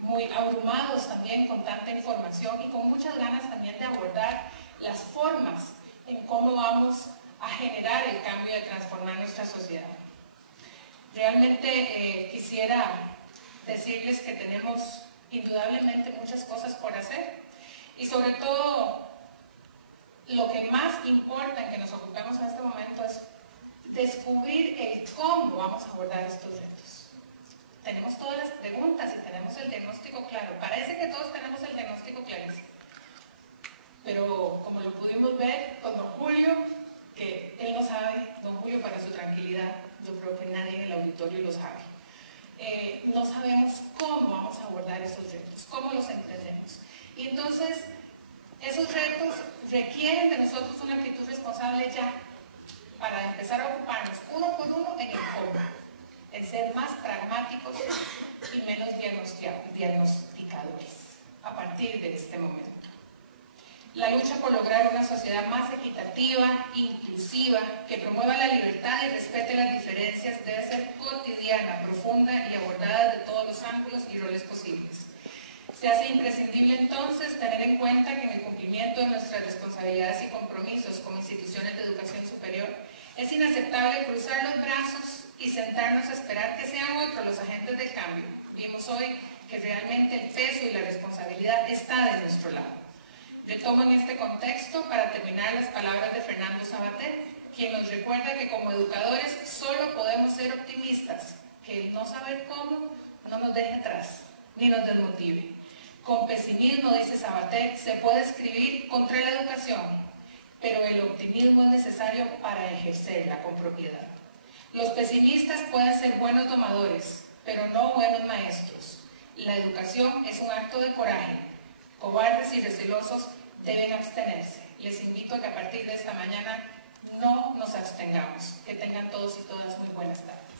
muy abrumados abrumados también con tanta información y con muchas ganas también de abordar las formas en cómo vamos a generar el cambio de transformar nuestra sociedad. Realmente quisiera decirles que tenemos indudablemente muchas cosas por hacer y sobre todo lo que más importa en que nos ocupemos en este momento es descubrir el cómo vamos a abordar estos retos. Tenemos todas las preguntas y tenemos el diagnóstico claro. Parece que todos tenemos el diagnóstico clarísimo. Pero como lo pudimos ver con don Julio, que él no sabe, don Julio, para su tranquilidad, yo creo que nadie en el auditorio lo sabe. No sabemos cómo vamos a abordar esos retos, cómo los entendemos. Y entonces, esos retos requieren de nosotros una actitud responsable ya, para empezar a ocuparnos uno por uno en el cómo, en ser más pragmáticos y menos diagnosticadores a partir de este momento. La lucha por lograr una sociedad más equitativa, inclusiva, que promueva la libertad y respete las diferencias debe ser cotidiana, profunda y abordada desde todos los ángulos y roles posibles. Se hace imprescindible entonces tener en cuenta que en el cumplimiento de nuestras responsabilidades y compromisos como instituciones de educación superior es inaceptable cruzar los brazos y sentarnos a esperar que sean otros los agentes del cambio. Vimos hoy que realmente el peso y la responsabilidad está de nuestro lado. Retomo en este contexto para terminar las palabras de Fernando Savater, quien nos recuerda que como educadores solo podemos ser optimistas, que el no saber cómo no nos deje atrás, ni nos desmotive. Con pesimismo, dice Savater, se puede escribir contra la educación, pero el optimismo es necesario para ejercerla con propiedad. Los pesimistas pueden ser buenos domadores, pero no buenos maestros. La educación es un acto de coraje. Cobardes y recelosos deben abstenerse. Les invito a que a partir de esta mañana no nos abstengamos. Que tengan todos y todas muy buenas tardes.